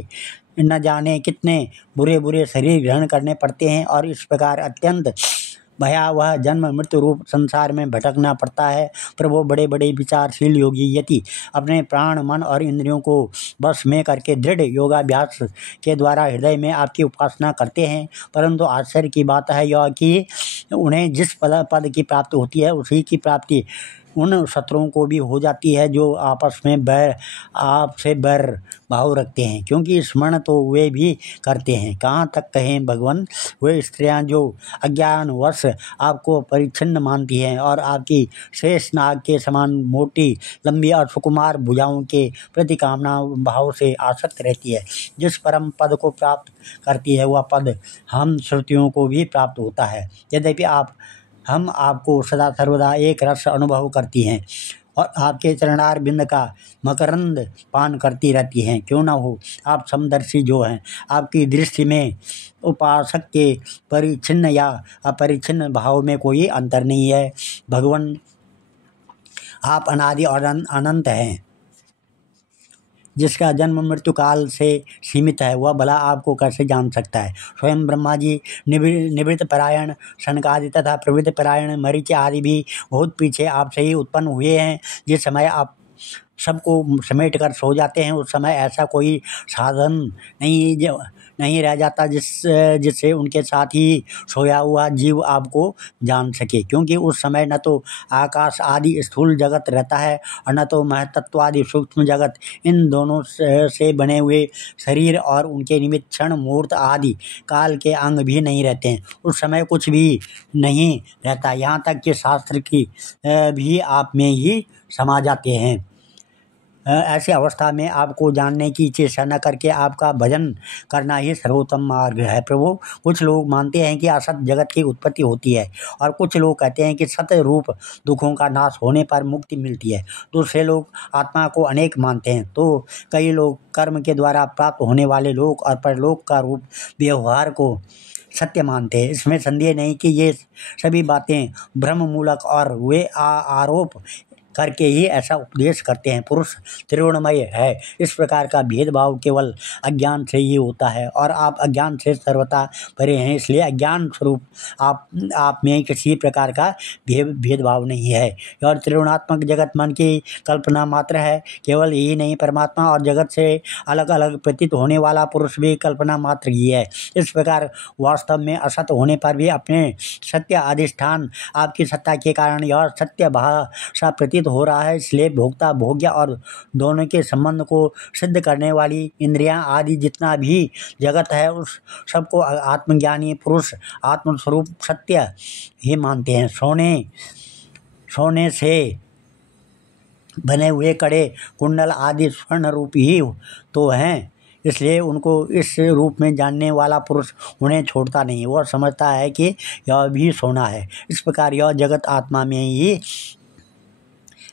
न जाने कितने बुरे बुरे शरीर ग्रहण करने पड़ते हैं और इस प्रकार अत्यंत भयावह जन्म मृत्यु रूप संसार में भटकना पड़ता है। पर वो बड़े बड़े विचारशील योगी यति अपने प्राण, मन और इंद्रियों को बस में करके दृढ़ योगाभ्यास के द्वारा हृदय में आपकी उपासना करते हैं। परंतु आश्चर्य की बात है यह कि उन्हें जिस पद की प्राप्ति होती है उसी की प्राप्ति उन शत्रुओं को भी हो जाती है जो आपस में आपसे बैर भाव रखते हैं, क्योंकि स्मरण तो वे भी करते हैं। कहाँ तक कहें भगवान, वे स्त्रियां जो अज्ञानवश आपको परिच्छिन्न मानती हैं और आपकी शेष नाग के समान मोटी लंबी और सुकुमार भुजाओं के प्रति कामना भाव से आसक्त रहती है। जिस परम पद को प्राप्त करती है वह पद हम श्रुतियों को भी प्राप्त होता है। यद्यपि हम आपको सदा सर्वदा एक रस अनुभव करती हैं और आपके चरणार बिंद का मकरंद पान करती रहती हैं। क्यों न हो, आप समदर्शी जो हैं, आपकी दृष्टि में उपासक के परिच्छिन्न या अपरिच्छिन्न भाव में कोई अंतर नहीं है। भगवान, आप अनादि और अनंत हैं। जिसका जन्म मृत्यु काल से सीमित है वह भला आपको कैसे जान सकता है। स्वयं ब्रह्मा जी, निवृत्त परायण सनकादि तथा प्रवृत्त परायण मरीचि आदि भी बहुत पीछे आपसे ही उत्पन्न हुए हैं। जिस समय आप सबको समेट कर सो जाते हैं उस समय ऐसा कोई साधन नहीं रह जाता जिससे उनके साथ ही सोया हुआ जीव आपको जान सके, क्योंकि उस समय न तो आकाश आदि स्थूल जगत रहता है और न तो महतत्व आदि सूक्ष्म जगत। इन दोनों से बने हुए शरीर और उनके निमित्त क्षण मुहूर्त आदि काल के अंग भी नहीं रहते हैं। उस समय कुछ भी नहीं रहता, यहाँ तक कि शास्त्र की भी आप में ही समा जाते हैं। ऐसी अवस्था में आपको जानने की चेष्टा न करके आपका भजन करना ही सर्वोत्तम मार्ग है। प्रभु, कुछ लोग मानते हैं कि असत जगत की उत्पत्ति होती है और कुछ लोग कहते हैं कि सत्य रूप दुखों का नाश होने पर मुक्ति मिलती है। दूसरे लोग आत्मा को अनेक मानते हैं, तो कई लोग कर्म के द्वारा प्राप्त होने वाले लोक और परलोक का रूप व्यवहार को सत्य मानते हैं। इसमें संदेह नहीं कि ये सभी बातें भ्रम मूलक और वे आरोप करके ही ऐसा उपदेश करते हैं। पुरुष त्रिगुणमय है, इस प्रकार का भेदभाव केवल अज्ञान से ही होता है और आप अज्ञान से सर्वथा परे हैं, इसलिए अज्ञान स्वरूप आप में किसी प्रकार का भेदभाव नहीं है। और त्रिगुणात्मक जगत मन की कल्पना मात्र है। केवल यही नहीं, परमात्मा और जगत से अलग अलग प्रतीत होने वाला पुरुष भी कल्पना मात्र ही है। इस प्रकार वास्तव में असत होने पर भी अपने सत्य अधिष्ठान आपकी सत्ता के कारण यह सत्य भाषा प्रतीत हो रहा है। इसलिए भोक्ता भोग्य और दोनों के संबंध को सिद्ध करने वाली इंद्रियां आदि जितना भी जगत है उस सबको आत्मज्ञानी पुरुष आत्मस्वरूप सत्य ही मानते हैं। सोने से बने हुए कड़े कुंडल आदि स्वर्ण रूप ही तो हैं, इसलिए उनको इस रूप में जानने वाला पुरुष उन्हें छोड़ता नहीं। वह समझता है कि यह भी सोना है। इस प्रकार यह जगत आत्मा में ही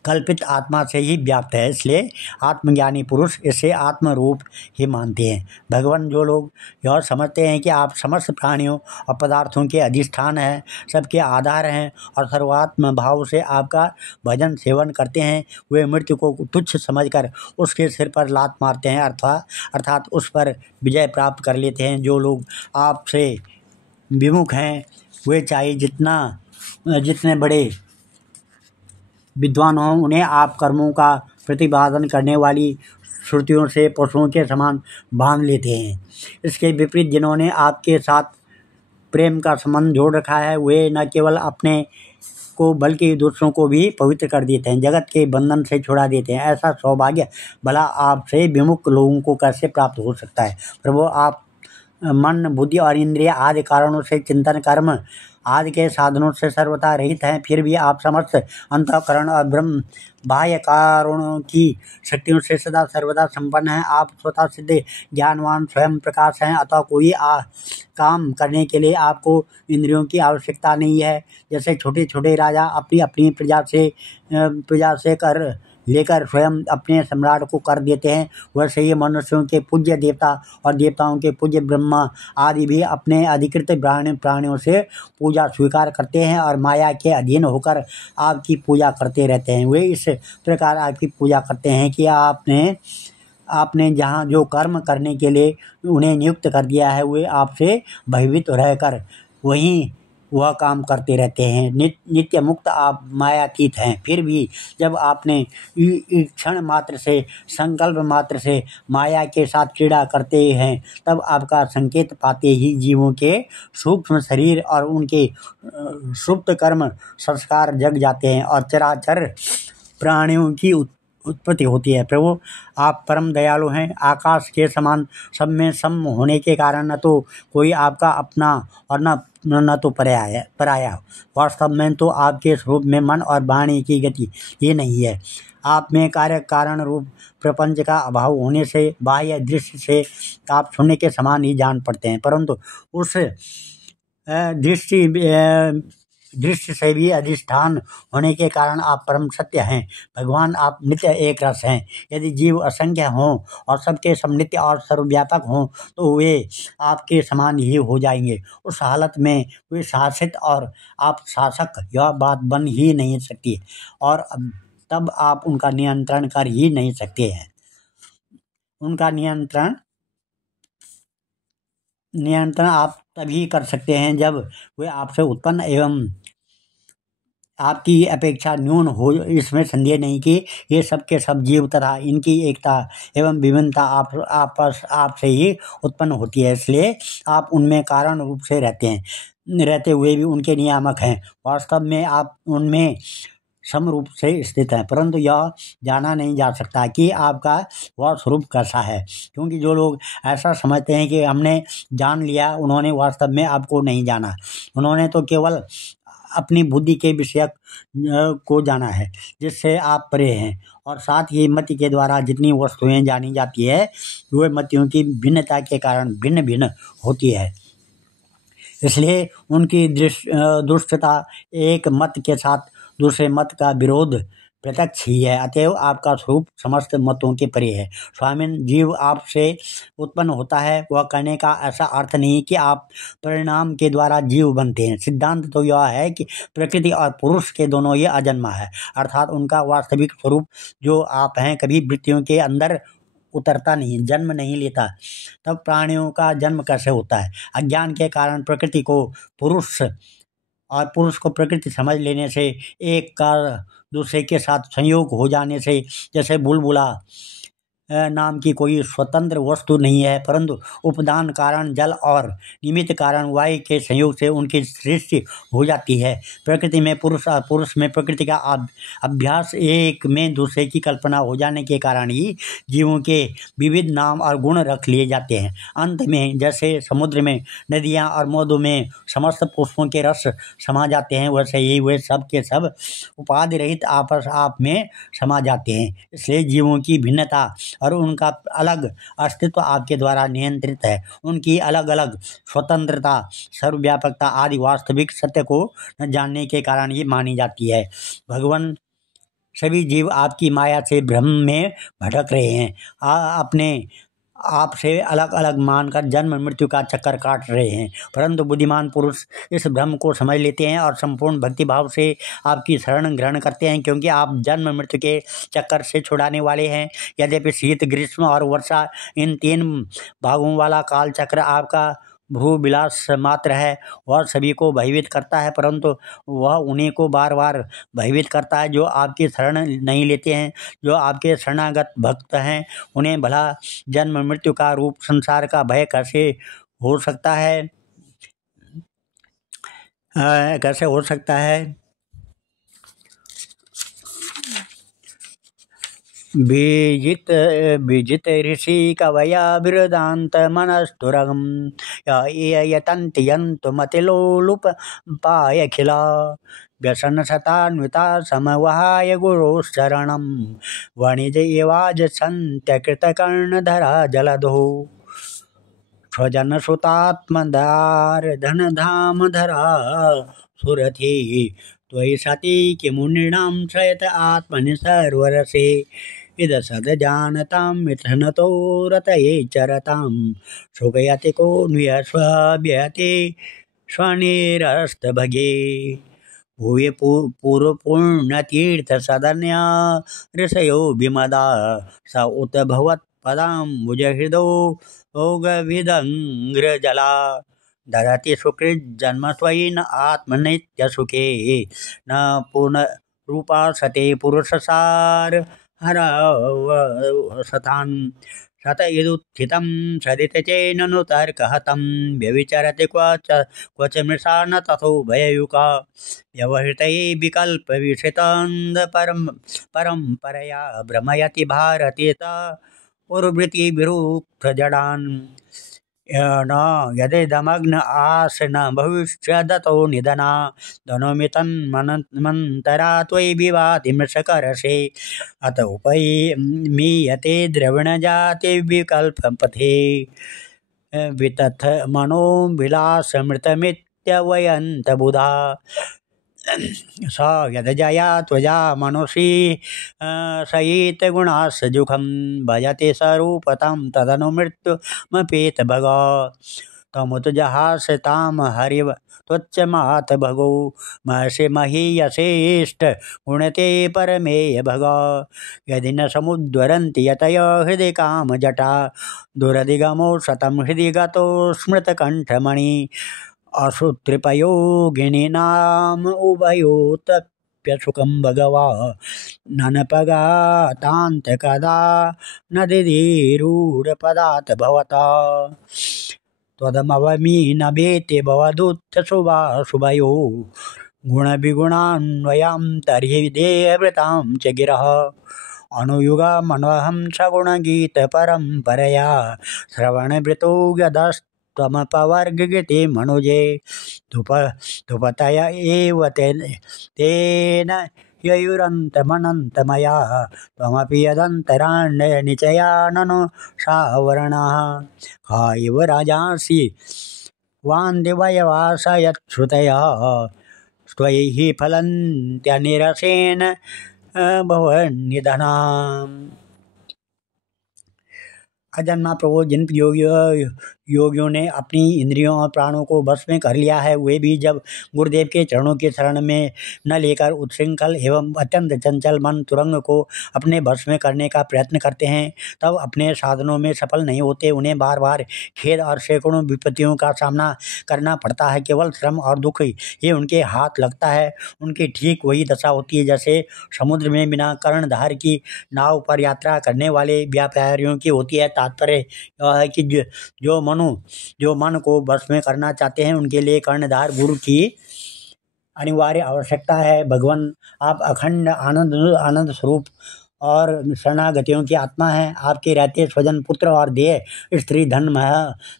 कल्पित आत्मा से ही व्याप्त है, इसलिए आत्मज्ञानी पुरुष इसे आत्म रूप ही मानते हैं। भगवान, जो लोग यह समझते हैं कि आप समस्त प्राणियों और पदार्थों के अधिष्ठान हैं, सबके आधार हैं और सर्वात्म भाव से आपका भजन सेवन करते हैं, वे मृत्यु को तुच्छ समझकर उसके सिर पर लात मारते हैं अर्थात उस पर विजय प्राप्त कर लेते हैं। जो लोग आपसे विमुख हैं वे चाहे जितने बड़े विद्वान हों, उन्हें आप कर्मों का प्रतिपादन करने वाली श्रुतियों से पशुओं के समान बांध लेते हैं। इसके विपरीत जिन्होंने आपके साथ प्रेम का संबंध जोड़ रखा है वे न केवल अपने को बल्कि दूसरों को भी पवित्र कर देते हैं, जगत के बंधन से छुड़ा देते हैं। ऐसा सौभाग्य भला आपसे विमुख लोगों को कैसे प्राप्त हो सकता है। प्रभु, आप मन बुद्धि और इंद्रिय आदि कारणों से चिंतन कर्म आदि के साधनों से सर्वथा रहित हैं, फिर भी आप समस्त अंतःकरण और ब्रह्म बाह्य कारणों की शक्तियों से सदा सर्वदा संपन्न हैं। आप स्वतः सिद्ध ज्ञानवान स्वयं प्रकाश हैं, अतः कोई काम करने के लिए आपको इंद्रियों की आवश्यकता नहीं है। जैसे छोटे छोटे राजा अपनी अपनी प्रजा से कर लेकर स्वयं अपने सम्राट को कर देते हैं, वैसे ही मनुष्यों के पूज्य देवता और देवताओं के पूज्य ब्रह्मा आदि भी अपने अधिकृत प्राणियों से पूजा स्वीकार करते हैं और माया के अधीन होकर आपकी पूजा करते रहते हैं। वे इस प्रकार आपकी पूजा करते हैं कि आपने जहाँ जो कर्म करने के लिए उन्हें नियुक्त कर दिया है, वे आपसे भयभीत रहकर वहीं वह काम करते रहते हैं। नित्य मुक्त आप मायातीत हैं, फिर भी जब आपने क्षण मात्र से संकल्प मात्र से माया के साथ क्रीड़ा करते हैं, तब आपका संकेत पाते ही जीवों के सूक्ष्म शरीर और उनके सुप्त कर्म संस्कार जग जाते हैं और चराचर प्राणियों की उत्पत्ति होती है। प्रभु, आप परम दयालु हैं। आकाश के समान सब में सम होने के कारण न तो कोई आपका अपना और न तो पराया। वास्तव में तो आपके स्वरूप में मन और वाणी की गति ये नहीं है। आप में कार्य कारण रूप प्रपंच का अभाव होने से बाह्य दृष्टि से आप शून्य के समान ही जान पड़ते हैं, परंतु उस दृष्टि से भी अधिष्ठान होने के कारण आप परम सत्य हैं। भगवान, आप नित्य एक रस हैं। यदि जीव असंख्य हों और सबके सब नित्य और सर्वव्यापक हों तो वे आपके समान ही हो जाएंगे। उस हालत में वे शासित और आप शासक, यह बात बन ही नहीं सकती और तब आप उनका नियंत्रण कर ही नहीं सकते हैं। उनका नियंत्रण आप तभी कर सकते हैं जब वे आपसे उत्पन्न एवं आपकी अपेक्षा न्यून हो। इसमें संदेह नहीं कि ये सब के सब जीव तथा इनकी एकता एवं विभिन्नता आपसे ही उत्पन्न होती है, इसलिए आप उनमें कारण रूप से रहते हुए भी उनके नियामक हैं। वास्तव में आप उनमें सम रूप से स्थित हैं, परंतु यह जाना नहीं जा सकता कि आपका वह स्वरूप कैसा है, क्योंकि जो लोग ऐसा समझते हैं कि हमने जान लिया, उन्होंने वास्तव में आपको नहीं जाना। उन्होंने तो केवल अपनी बुद्धि के विषयक को जाना है, जिससे आप परे हैं। और साथ ही मति के द्वारा जितनी वस्तुएं जानी जाती है, वे मतियों की भिन्नता के कारण भिन्न भिन्न होती है, इसलिए उनकी दुष्टता एक मत के साथ दूसरे मत का विरोध प्रत्यक्ष ही है। अतएव आपका स्वरूप समस्त मतों के परे है। स्वामिन, जीव आपसे उत्पन्न होता है, वह कहने का ऐसा अर्थ नहीं कि आप परिणाम के द्वारा जीव बनते हैं। सिद्धांत तो यह है कि प्रकृति और पुरुष के दोनों ये अजन्मा है, अर्थात उनका वास्तविक स्वरूप जो आप हैं कभी वृत्तियों के अंदर उतरता नहीं, जन्म नहीं लेता। तब प्राणियों का जन्म कैसे होता है? अज्ञान के कारण प्रकृति को पुरुष और पुरुष को प्रकृति समझ लेने से, एक का दूसरे के साथ संयोग हो जाने से, जैसे बुलबुला नाम की कोई स्वतंत्र वस्तु नहीं है, परंतु उपदान कारण जल और निमित्त कारण वायु के संयोग से उनकी सृष्टि हो जाती है। प्रकृति में पुरुष और पुरुष में प्रकृति का अभ्यास, एक में दूसरे की कल्पना हो जाने के कारण ही जीवों के विविध नाम और गुण रख लिए जाते हैं। अंत में जैसे समुद्र में नदियाँ और मधु में समस्त पुष्पों के रस समा जाते हैं, वैसे ही वे सब के सब उपाधि रहित आपस आप में समा जाते हैं। इसलिए जीवों की भिन्नता और उनका अलग अस्तित्व आपके द्वारा नियंत्रित है। उनकी अलग अलग स्वतंत्रता, सर्वव्यापकता आदि वास्तविक सत्य को न जानने के कारण ये मानी जाती है। भगवान, सभी जीव आपकी माया से भ्रम में भटक रहे हैं, अपने आप से अलग अलग मानकर जन्म मृत्यु का चक्कर काट रहे हैं, परंतु बुद्धिमान पुरुष इस भ्रम को समझ लेते हैं और संपूर्ण भक्ति भाव से आपकी शरण ग्रहण करते हैं, क्योंकि आप जन्म मृत्यु के चक्कर से छुड़ाने वाले हैं। यद्यपि शीत, ग्रीष्म और वर्षा, इन 3 भागों वाला काल चक्र आपका भ्रू विलास मात्र है। वह सभी को भयभीत करता है, परंतु वह उन्हीं को बार बार भयभीत करता है जो आपकी शरण नहीं लेते हैं। जो आपके शरणागत भक्त हैं, उन्हें भला जन्म मृत्यु का रूप संसार का भय कैसे हो सकता है? कैसे हो सकता है? बीजित बीजित ऋषि कवया बिरदान्त मनस्तुरगम यतन्ति यन्तु मतिलोलुप पायखिला व्यसन शतान्विता समवहाय गुरोश्चरणं वणिज इवाज सन्त्यकृतकर्णधरा जलधो स्वजन सुतात्मदार धन धरा सुरथि त्वयि सती किमुनिणां शयत आत्मनि सर्वरसे इद सद जानतां मिथुनतो रतये चरतां सुगयति को न्यस्वभ्यते स्वनिरस्तभगे भुवि पूर्वपूर्णतीर्थ सदन्या ऋषयो विमदा स उत भवत्पदाम्बुजहृदो भोगविदङ्घ्रजला ददति सुकृज्जन्म त्वयि न आत्मनित्यसुखे न पूर्णरूपा सते पुरुषसार हरवसतान् शतयुदुत्थितं सदितचेननु तर्कहतं व्यभिचरति क्वच मृषा न तथो भययुका व्यवहृतये विकल्पविषितान्ध परम्परया भ्रमयति भारतीयता उर्वृति विरुक्तजडान् न यदिदमग्न आस न भविष्यदतो निधना धनोमि तन्मन्तरा त्वयि विवाति मृषकरसे अत उपमीयते द्रविणजाति विकल्पपथे वितथ मनो विलासमृतमित्यवयन्तबुधा स यदजया त्वया मनुषी सयितगुणास्सजुखं भजते स्वरूपतं तदनु मृत्युमपेत भग तमुत जहासतां हरिव त्वच्चमात भगो महर्षि महीयसेष्ट गुणते परमेय भग यदि न समुद्धरन्ति यतय हृदि कामजटा दुरधिगमो शतं हृदि गतो स्मृतकण्ठमणि असुत्रिपयोगिनीनाम उभयोतप्यसुखं भगवा ननपगातान्त कदा न दिधिरूढपदात् भवता त्वदमवमी न भेति भवदुत्थ शुभयो गुणविगुणान्वयं तर्हि देहवृतां च गिरः अनुयुगमनहं सगुणगीतपरम्परया श्रवणभृतो यदस्त्वमपवर्गगति मनुजे धुपतय एव तेन ययुरन्तमनन्तमया त्वमपि यदन्तराण्यनिचयाननु सावर्णः का इव राजासि वान्दिवयवासयच्छ्रुतयः त्वयि हि फलन्त्यनिरसेन भवन्निधनाम्। अजन्मा प्रभु जिन योगियों ने अपनी इंद्रियों और प्राणों को बस में कर लिया है, वे भी जब गुरुदेव के चरणों की शरण में न लेकर उच्छृंखल एवं अत्यंत चंचल मन तुरंग को अपने बस में करने का प्रयत्न करते हैं, तब अपने साधनों में सफल नहीं होते। उन्हें बार बार खेद और सैकड़ों विपत्तियों का सामना करना पड़ता है। केवल श्रम और दुख ये उनके हाथ लगता है। उनकी ठीक वही दशा होती है जैसे समुद्र में बिना कर्णधार की नाव पर यात्रा करने वाले व्यापारियों की होती है। तात्पर्य यह है कि जो मन को बस में करना चाहते हैं, उनके लिए कर्णधार गुरु की अनिवार्य आवश्यकता है। भगवान, आप अखंड आनंद स्वरूप और शरणागतियों की आत्मा है। आपके रहते स्वजन, पुत्र और देह, स्त्री, धन,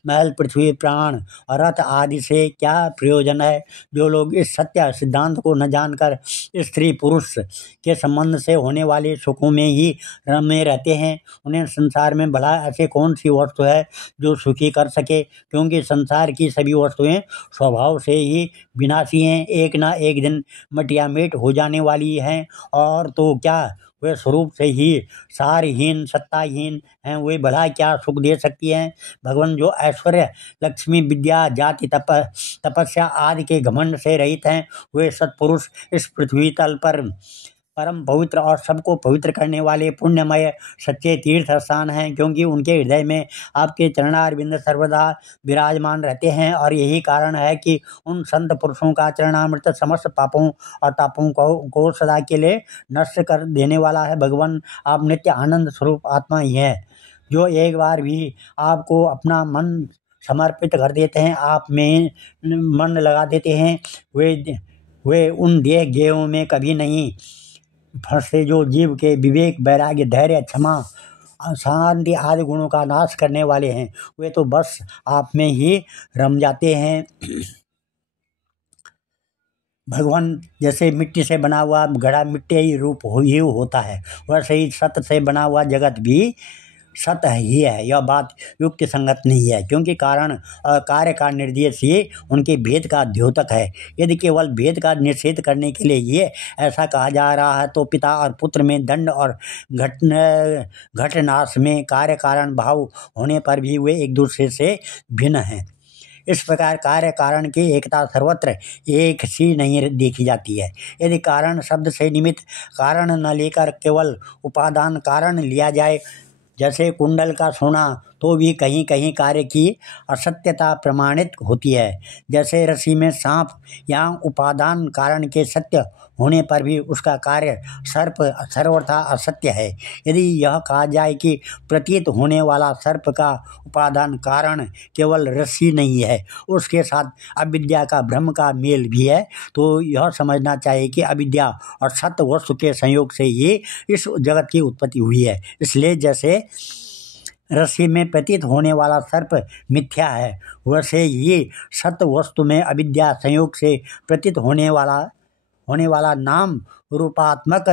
महल, पृथ्वी, प्राण और रथ आदि से क्या प्रयोजन है। जो लोग इस सत्य सिद्धांत को न जानकर स्त्री पुरुष के संबंध से होने वाले सुखों में ही रमे रहते हैं, उन्हें संसार में भला ऐसे कौन सी वस्तु है जो सुखी कर सके, क्योंकि संसार की सभी वस्तुएं स्वभाव से ही विनाशी हैं, एक न एक दिन मटियामेट हो जाने वाली हैं। और तो क्या वे स्वरूप से ही सारहीन सत्ताहीन हैं, वे भला क्या सुख दे सकती हैं। भगवान जो ऐश्वर्य, लक्ष्मी, विद्या, जाति, तपस्या आदि के घमंड से रहित हैं, वे सत्पुरुष इस पृथ्वी तल पर परम पवित्र और सबको पवित्र करने वाले पुण्यमय सच्चे तीर्थ स्थान हैं, क्योंकि उनके हृदय में आपके चरणारविंद सर्वदा विराजमान रहते हैं। और यही कारण है कि उन संत पुरुषों का चरणामृत समस्त पापों और तापों को सदा के लिए नष्ट कर देने वाला है। भगवान, आप नित्य आनंद स्वरूप आत्मा ही है। जो एक बार भी आपको अपना मन समर्पित कर देते हैं, आप में मन लगा देते हैं, वे उन देह गेहों में कभी नहीं फंसे जो जीव के विवेक, वैराग्य, धैर्य, क्षमा, शांति आदि गुणों का नाश करने वाले हैं, वे तो बस आप में ही रम जाते हैं। भगवान जैसे मिट्टी से बना हुआ घड़ा मिट्टी ही रूप ही होता है, वैसे ही सत्य से बना हुआ जगत भी सत्य ही है। यह बात युक्ति संगत नहीं है, क्योंकि कारण और कार्य का निर्देश ही उनके भेद का द्योतक है। यदि केवल भेद का निषेध करने के लिए ये ऐसा कहा जा रहा है, तो पिता और पुत्र में दंड और घटनाश में कार्य कारण भाव होने पर भी वे एक दूसरे से भिन्न हैं। इस प्रकार कार्य कारण की एकता सर्वत्र एक सी नहीं देखी जाती है। यदि कारण शब्द से निमित्त कारण न लेकर केवल उपादान कारण लिया जाए, जैसे कुंडल का सोना, तो भी कहीं कहीं कार्य की असत्यता प्रमाणित होती है। जैसे रस्सी में सांप, यहाँ उपादान कारण के सत्य होने पर भी उसका कार्य सर्प सर्वथा असत्य है। यदि यह कहा जाए कि प्रतीत होने वाला सर्प का उपादान कारण केवल रस्सी नहीं है, उसके साथ अविद्या का भ्रम का मेल भी है, तो यह समझना चाहिए कि अविद्या और सत्य वस्तु के संयोग से ही इस जगत की उत्पत्ति हुई है। इसलिए जैसे रस्सी में प्रतीत होने वाला सर्प मिथ्या है, वैसे ही सत्य वस्तु में अविद्या संयोग से प्रतीत होने वाला नाम रूपात्मक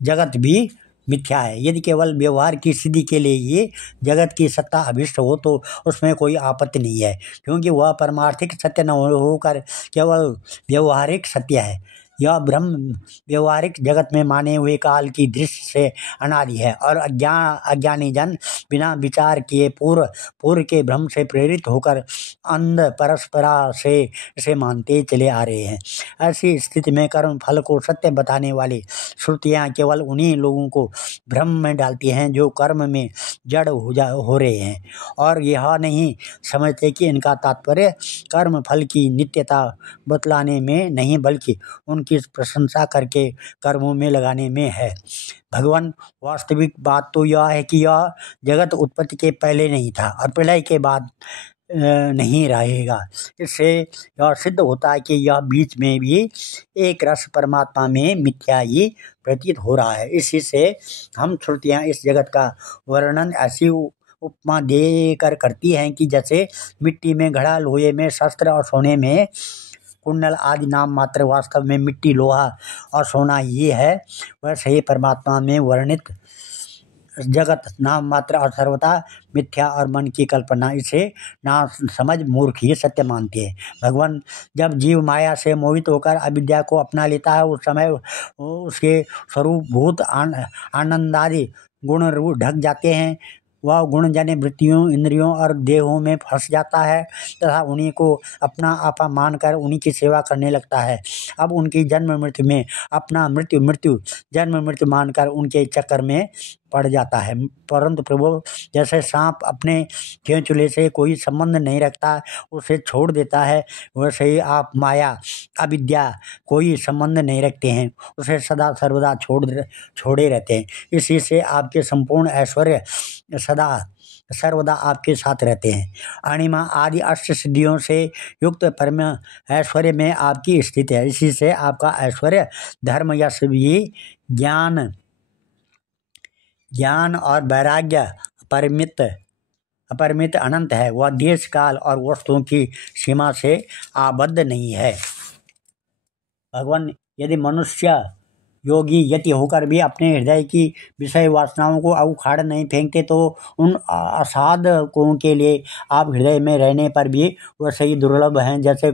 जगत भी मिथ्या है। यदि केवल व्यवहार की सिद्धि के लिए ये जगत की सत्ता अभिष्ट हो तो उसमें कोई आपत्ति नहीं है, क्योंकि वह परमार्थिक सत्य न होकर केवल व्यवहारिक सत्य है। यह ब्रह्म व्यवहारिक जगत में माने हुए काल की दृष्टि से अनादि है, और अज्ञानी जन बिना विचार किए पूर्व के भ्रम से प्रेरित होकर अंध परस्परा से इसे मानते चले आ रहे हैं। ऐसी स्थिति में कर्म फल को सत्य बताने वाली श्रुतियाँ केवल उन्हीं लोगों को भ्रम में डालती हैं जो कर्म में जड़ हो रहे हैं, और यह नहीं समझते कि इनका तात्पर्य कर्म फल की नित्यता बतलाने में नहीं, बल्कि उनकी प्रशंसा करके कर्मों में लगाने में है। भगवान, वास्तविक बात तो यह है कि यह जगत उत्पत्ति के पहले नहीं था और प्रलय के बाद नहीं रहेगा। इससे यह सिद्ध होता है कि यह बीच में भी एक रस परमात्मा में मिथ्या ही प्रतीत हो रहा है। इसी से हम श्रुतियाँ इस जगत का वर्णन ऐसी उपमा देकर करती हैं कि जैसे मिट्टी में घड़ा, लोहे में शस्त्र और सोने में कुंडल आदि नाम मात्र वास्तव में मिट्टी, लोहा और सोना ये है, वैसे ही परमात्मा में वर्णित जगत नाम मात्र और सर्वथा मिथ्या और मन की कल्पना। इसे ना समझ मूर्ख ही सत्य मानते हैं। भगवान, जब जीव माया से मोहित होकर अविद्या को अपना लेता है, उस समय उसके स्वरूप भूत आनंदादि गुण ढक जाते हैं। वह गुण जन्य वृत्तियों, इंद्रियों और देहों में फंस जाता है तथा उन्हीं को अपना आपा मानकर उन्हीं की सेवा करने लगता है। अब उनकी जन्म मृत्यु में अपना मृत्यु जन्म मृत्यु मानकर उनके चक्कर में पड़ जाता है। परंतु प्रभु, जैसे सांप अपने केंचुले से कोई संबंध नहीं रखता, उसे छोड़ देता है, वैसे ही आप माया अविद्या कोई संबंध नहीं रखते हैं, उसे सदा सर्वदा छोड़े रहते हैं। इसी से आपके संपूर्ण ऐश्वर्य सदा सर्वदा आपके साथ रहते हैं। अणिमा आदि अष्ट सिद्धियों से युक्त परम ऐश्वर्य में आपकी स्थिति है। इसी से आपका ऐश्वर्य, धर्म, यश भी, ज्ञान और वैराग्य अपरिमित अनंत है। वह देश, काल और वस्तुओं की सीमा से आबद्ध नहीं है। भगवान, यदि मनुष्य योगी यति होकर भी अपने हृदय की विषय वासनाओं को उखाड़ नहीं फेंकते, तो उन असाधकों के लिए आप हृदय में रहने पर भी वैसे ही दुर्लभ हैं जैसे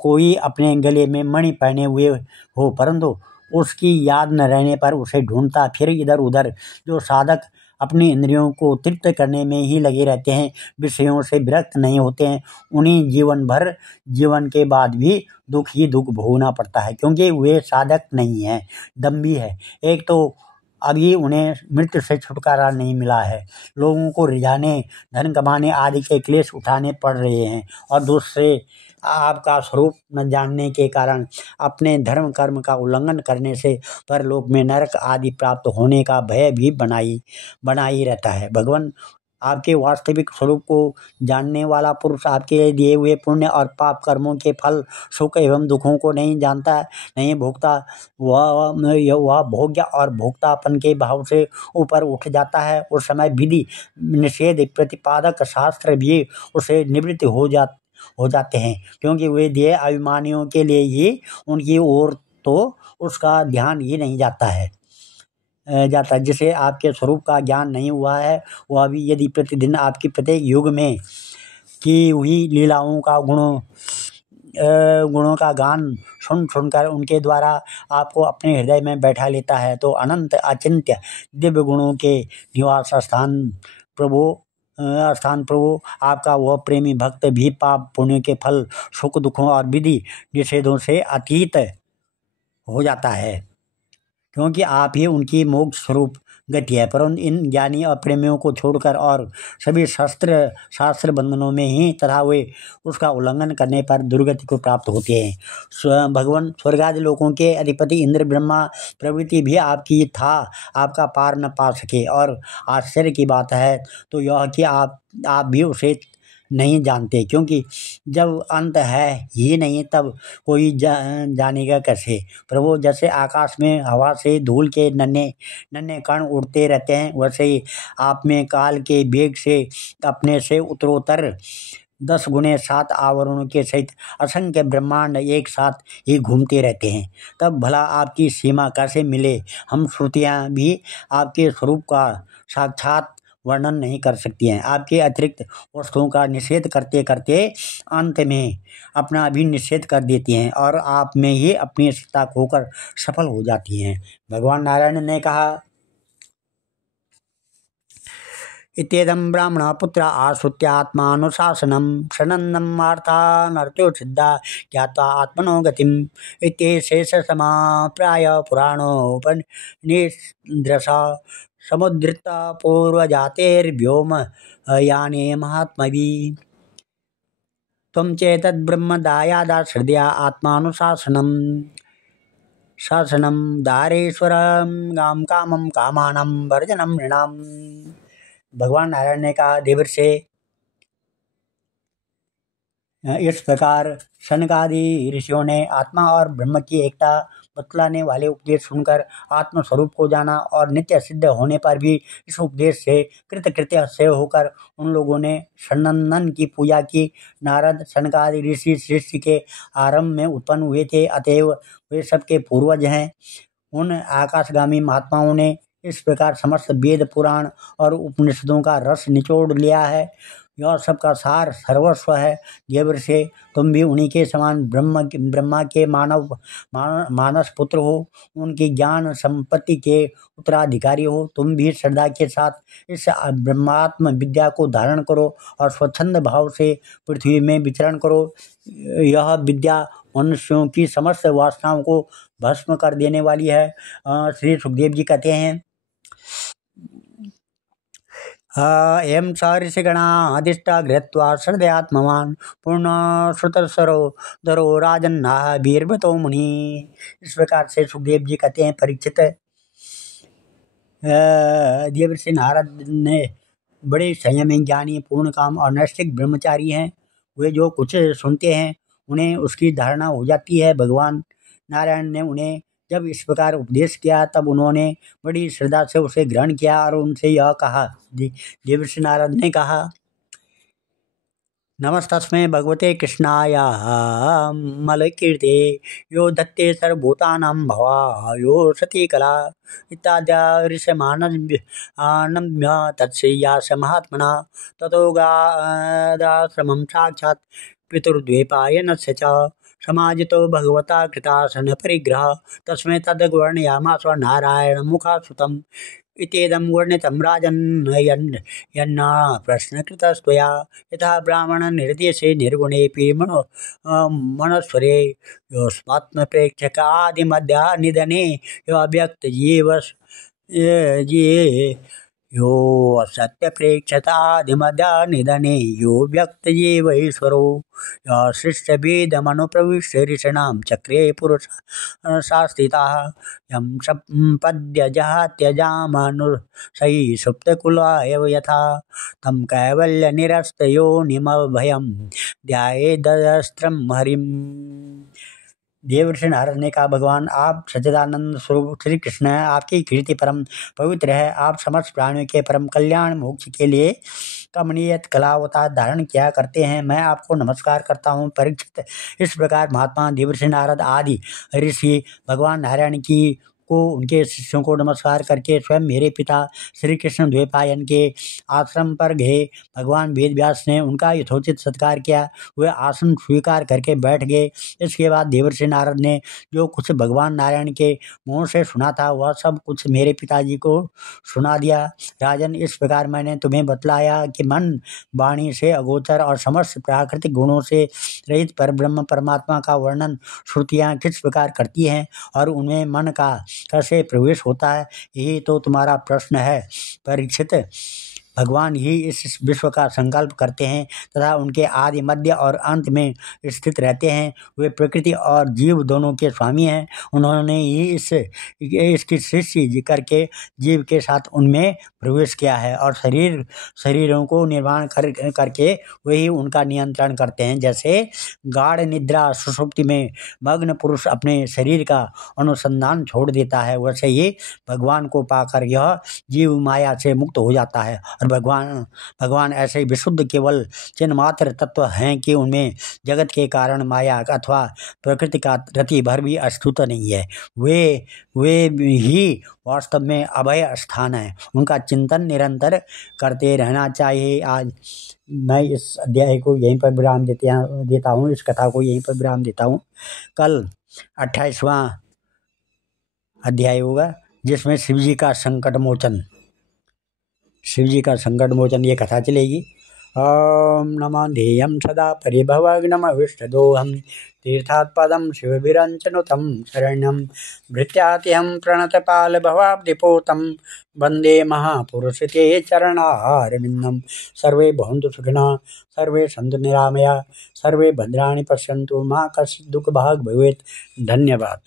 कोई अपने गले में मणि पहने हुए हो, परंतु उसकी याद न रहने पर उसे ढूंढता फिर इधर उधर। जो साधक अपनी इंद्रियों को तृप्त करने में ही लगे रहते हैं, विषयों से विरक्त नहीं होते हैं, उन्हीं जीवन के बाद भी दुख ही दुख भोगना पड़ता है, क्योंकि वे साधक नहीं हैं, दम्भी है। एक तो अभी उन्हें मृत्यु से छुटकारा नहीं मिला है, लोगों को रिझाने, धन कमाने आदि के क्लेश उठाने पड़ रहे हैं, और दूसरे आपका स्वरूप न जानने के कारण अपने धर्म कर्म का उल्लंघन करने से परलोक में नरक आदि प्राप्त होने का भय भी बना ही रहता है। भगवान, आपके वास्तविक स्वरूप को जानने वाला पुरुष आपके दिए हुए पुण्य और पाप कर्मों के फल, सुख एवं दुखों को नहीं जानता, नहीं भोगता। वह भोग्य और भोक्तापन के भाव से ऊपर उठ जाता है। उस समय विधि निषेध प्रतिपादक शास्त्र भी उसे निवृत्त हो जाते हैं, क्योंकि वे देह अभिमानियों के लिए ही उनकी ओर तो उसका ध्यान ही नहीं जाता। जिसे आपके स्वरूप का ज्ञान नहीं हुआ है, वह भी यदि प्रतिदिन आपकी प्रत्येक युग में की हुई लीलाओं का गुणों का गान सुनकर उनके द्वारा आपको अपने हृदय में बैठा लेता है, तो अनंत अचिंत्य दिव्य गुणों के निवास प्रभु आपका वह प्रेमी भक्त भी पाप पुण्य के फल, सुख दुखों और विधि निषेधों से अतीत हो जाता है, क्योंकि आप ही उनकी मोक्ष स्वरूप गति है। परंतु इन ज्ञानी और प्रेमियों को छोड़कर और सभी शास्त्र बंधनों में ही तथा वे उसका उल्लंघन करने पर दुर्गति को प्राप्त होते हैं। भगवान स्वर्गादि लोकों के अधिपति इंद्र ब्रह्मा प्रभृति भी आपका पार न पा सके। और आश्चर्य की बात है तो यह कि आप भी उसे नहीं जानते, क्योंकि जब अंत है ही नहीं तब कोई जानेगा कैसे। प्रभु, जैसे आकाश में हवा से धूल के नन्हे कण उड़ते रहते हैं, वैसे ही आप में काल के वेग से अपने से उत्तरोत्तर 10 गुने 7 आवरणों के सहित असंख्य ब्रह्मांड एक साथ ही घूमते रहते हैं। तब भला आपकी सीमा कैसे मिले? हम श्रुतियाँ भी आपके स्वरूप का साक्षात वर्णन नहीं कर सकती हैं। आपके अतिरिक्त वस्तुओं का निषेध करते करते अंत में अपना भी निषेध कर देती हैं और आप में ही अपनी सत्ता खोकर सफल हो जाती हैं। भगवान नारायण ने कहा, इत्येदं ब्राह्मणपुत्र आश्रित्यात्मानुशासनं शनन्दं वार्तानर्त्यो सिद्धा ज्ञात्वा आत्मनो गतिम् इत्येषेषसमाप्राय पुराणोपनिषदृश समुद्धृता पूर्वजातेर्व्योम याने महात्मभिः त्वं चेतद्ब्रह्मदायादाश्रद्धया आत्मानुशासनं शासनं दारेश्वरं कामं कामानं वर्जनं नृणाम्। भगवान नारायण ने कहा, देवर्षि, इस प्रकार शनकादि ऋषियों ने आत्मा और ब्रह्म की एकता बतलाने वाले उपदेश सुनकर आत्मस्वरूप को जाना और नित्य सिद्ध होने पर भी इस उपदेश से कृतकृत्य से होकर उन लोगों ने षण्णन की पूजा की। नारद शनकादि ऋषि सृष्टि के आरंभ में उत्पन्न हुए थे, अतएव वे सबके पूर्वज हैं। उन आकाशगामी महात्माओं ने इस प्रकार समस्त वेद पुराण और उपनिषदों का रस निचोड़ लिया है। यह सबका सार सर्वस्व है। देवर्षि, तुम भी उन्हीं के समान ब्रह्मा के मानस पुत्र हो, उनकी ज्ञान संपत्ति के उत्तराधिकारी हो। तुम भी श्रद्धा के साथ इस ब्रह्मात्म विद्या को धारण करो और स्वच्छंद भाव से पृथ्वी में विचरण करो। यह विद्या मनुष्यों की समस्त वासनाओं को भस्म कर देने वाली है। श्री सुखदेव जी कहते हैं, एवं स ऋषिगणाधिष्ठा गृहीत्वा श्रद्धयात्मवान् पूर्णश्रुतसरो धरो राजन्नाः वीरवतो मुनि। इस प्रकार से सुखदेव जी कहते हैं, परीक्षित, देवर्षि नारद ने बड़े संयमी, ज्ञानी, पूर्ण काम और नैष्ठिक ब्रह्मचारी हैं। वे जो कुछ सुनते हैं उन्हें उसकी धारणा हो जाती है। भगवान नारायण ने उन्हें जब इस प्रकार उपदेश किया तब उन्होंने बड़ी श्रद्धा से उसे ग्रहण किया और उनसे यह कहा। देवर्षि नारद ने कहा, नमस्तस्मै भगवते कृष्णाय मलकीर्ते यो धत्ते सर्वभूतानां भवा यो सती कला इत्याद्या ऋषिमानम्य तत्श्रेयस महात्मना ततो गादाश्रमं साक्षात् पितुर्द्वैपायनस्य च समाजितो भगवता कृतासन परिग्रह तस्मै तद्वर्णयामास नारायण मुखाश्रुतम् इत्येदं वर्णितं राजन् यन्ना प्रश्नकृतस्त्वया यथा ब्राह्मण निर्देशे निर्गुणेऽपि मनस्वरे योऽस्मात्मप्रेक्षक आदिमध्यानिधने यो अव्यक्तजीव यो सत्य प्रेक्षतादिमद्या निधने यो व्यक्त जीवेश्वरो या सृष्टभेदमनुप्रविश्य ऋषिणां चक्रे पुरुष शास्त्रिताः यं सम्पद्य जहात्यजामनुसयि सुप्तकुलाय यथा तं कैवल्यनिरस्तयोनिमभयं ध्यायेदस्त्रं हरिम्। देवर्षि नारद ने कहा, भगवान आप सच्चिदानंद स्वरूप श्री कृष्ण है, आपकी कीर्ति परम पवित्र है। आप समस्त प्राणियों के परम कल्याण मोक्ष के लिए कमनीय कला अवतार धारण किया करते हैं। मैं आपको नमस्कार करता हूँ। परीक्षित, इस प्रकार महात्मा देवर्षि नारद आदि ऋषि भगवान नारायण की को उनके शिष्यों को नमस्कार करके स्वयं मेरे पिता श्री कृष्ण द्वैपायन के आश्रम पर गए। भगवान वेद व्यास ने उनका यथोचित सत्कार किया। वे आसन स्वीकार करके बैठ गए। इसके बाद देवर्षि नारद ने जो कुछ भगवान नारायण के मुँह से सुना था वह सब कुछ मेरे पिताजी को सुना दिया। राजन, इस प्रकार मैंने तुम्हें बतलाया कि मन वाणी से अगोचर और समस्त प्राकृतिक गुणों से रहित परब्रह्म परमात्मा का वर्णन श्रुतियाँ किस प्रकार करती हैं और उनमें मन का कैसे प्रवेश होता है, यही तो तुम्हारा प्रश्न है। परीक्षित, भगवान ही इस विश्व का संकल्प करते हैं तथा उनके आदि मध्य और अंत में स्थित रहते हैं। वे प्रकृति और जीव दोनों के स्वामी हैं। उन्होंने ही इसकी सृष्टि करके जीव के साथ उनमें प्रवेश किया है और शरीरों को निर्माण करके वही उनका नियंत्रण करते हैं। जैसे गाढ़ निद्रा सुषुप्ति में मग्न पुरुष अपने शरीर का अनुसंधान छोड़ देता है, वैसे ही भगवान को पाकर यह जीव माया से मुक्त हो जाता है। और भगवान ऐसे विशुद्ध केवल चिन्ह मात्र तत्व हैं कि उनमें जगत के कारण माया अथवा प्रकृति का रति भर भी अस्तित्व नहीं है। वे ही वास्तव में अभय स्थान है। उनका चिंतन निरंतर करते रहना चाहिए। आज मैं इस अध्याय को यहीं पर विराम देता हूँ। इस कथा को यहीं पर विराम देता हूँ। कल 28वां अध्याय होगा जिसमें शिवजी का संकट मोचन ये कथा चलेगी। ओम नमः ध्येयं सदा परिभवग्नमविष्टदोहं तीर्थात्पदं शिवभिरञ्चनुतं शरण्यं भृत्यातिहं प्रणतपालभवाब्धिपोतं वन्दे महापुरुषते चरणारविन्दं। सर्वे भवन्तु सुखिनः, सर्वे सन्तु निरामया, सर्वे भद्राणि पश्यन्तु, मा कश्चित् दुःखभाग् भवेत्। धन्यवाद।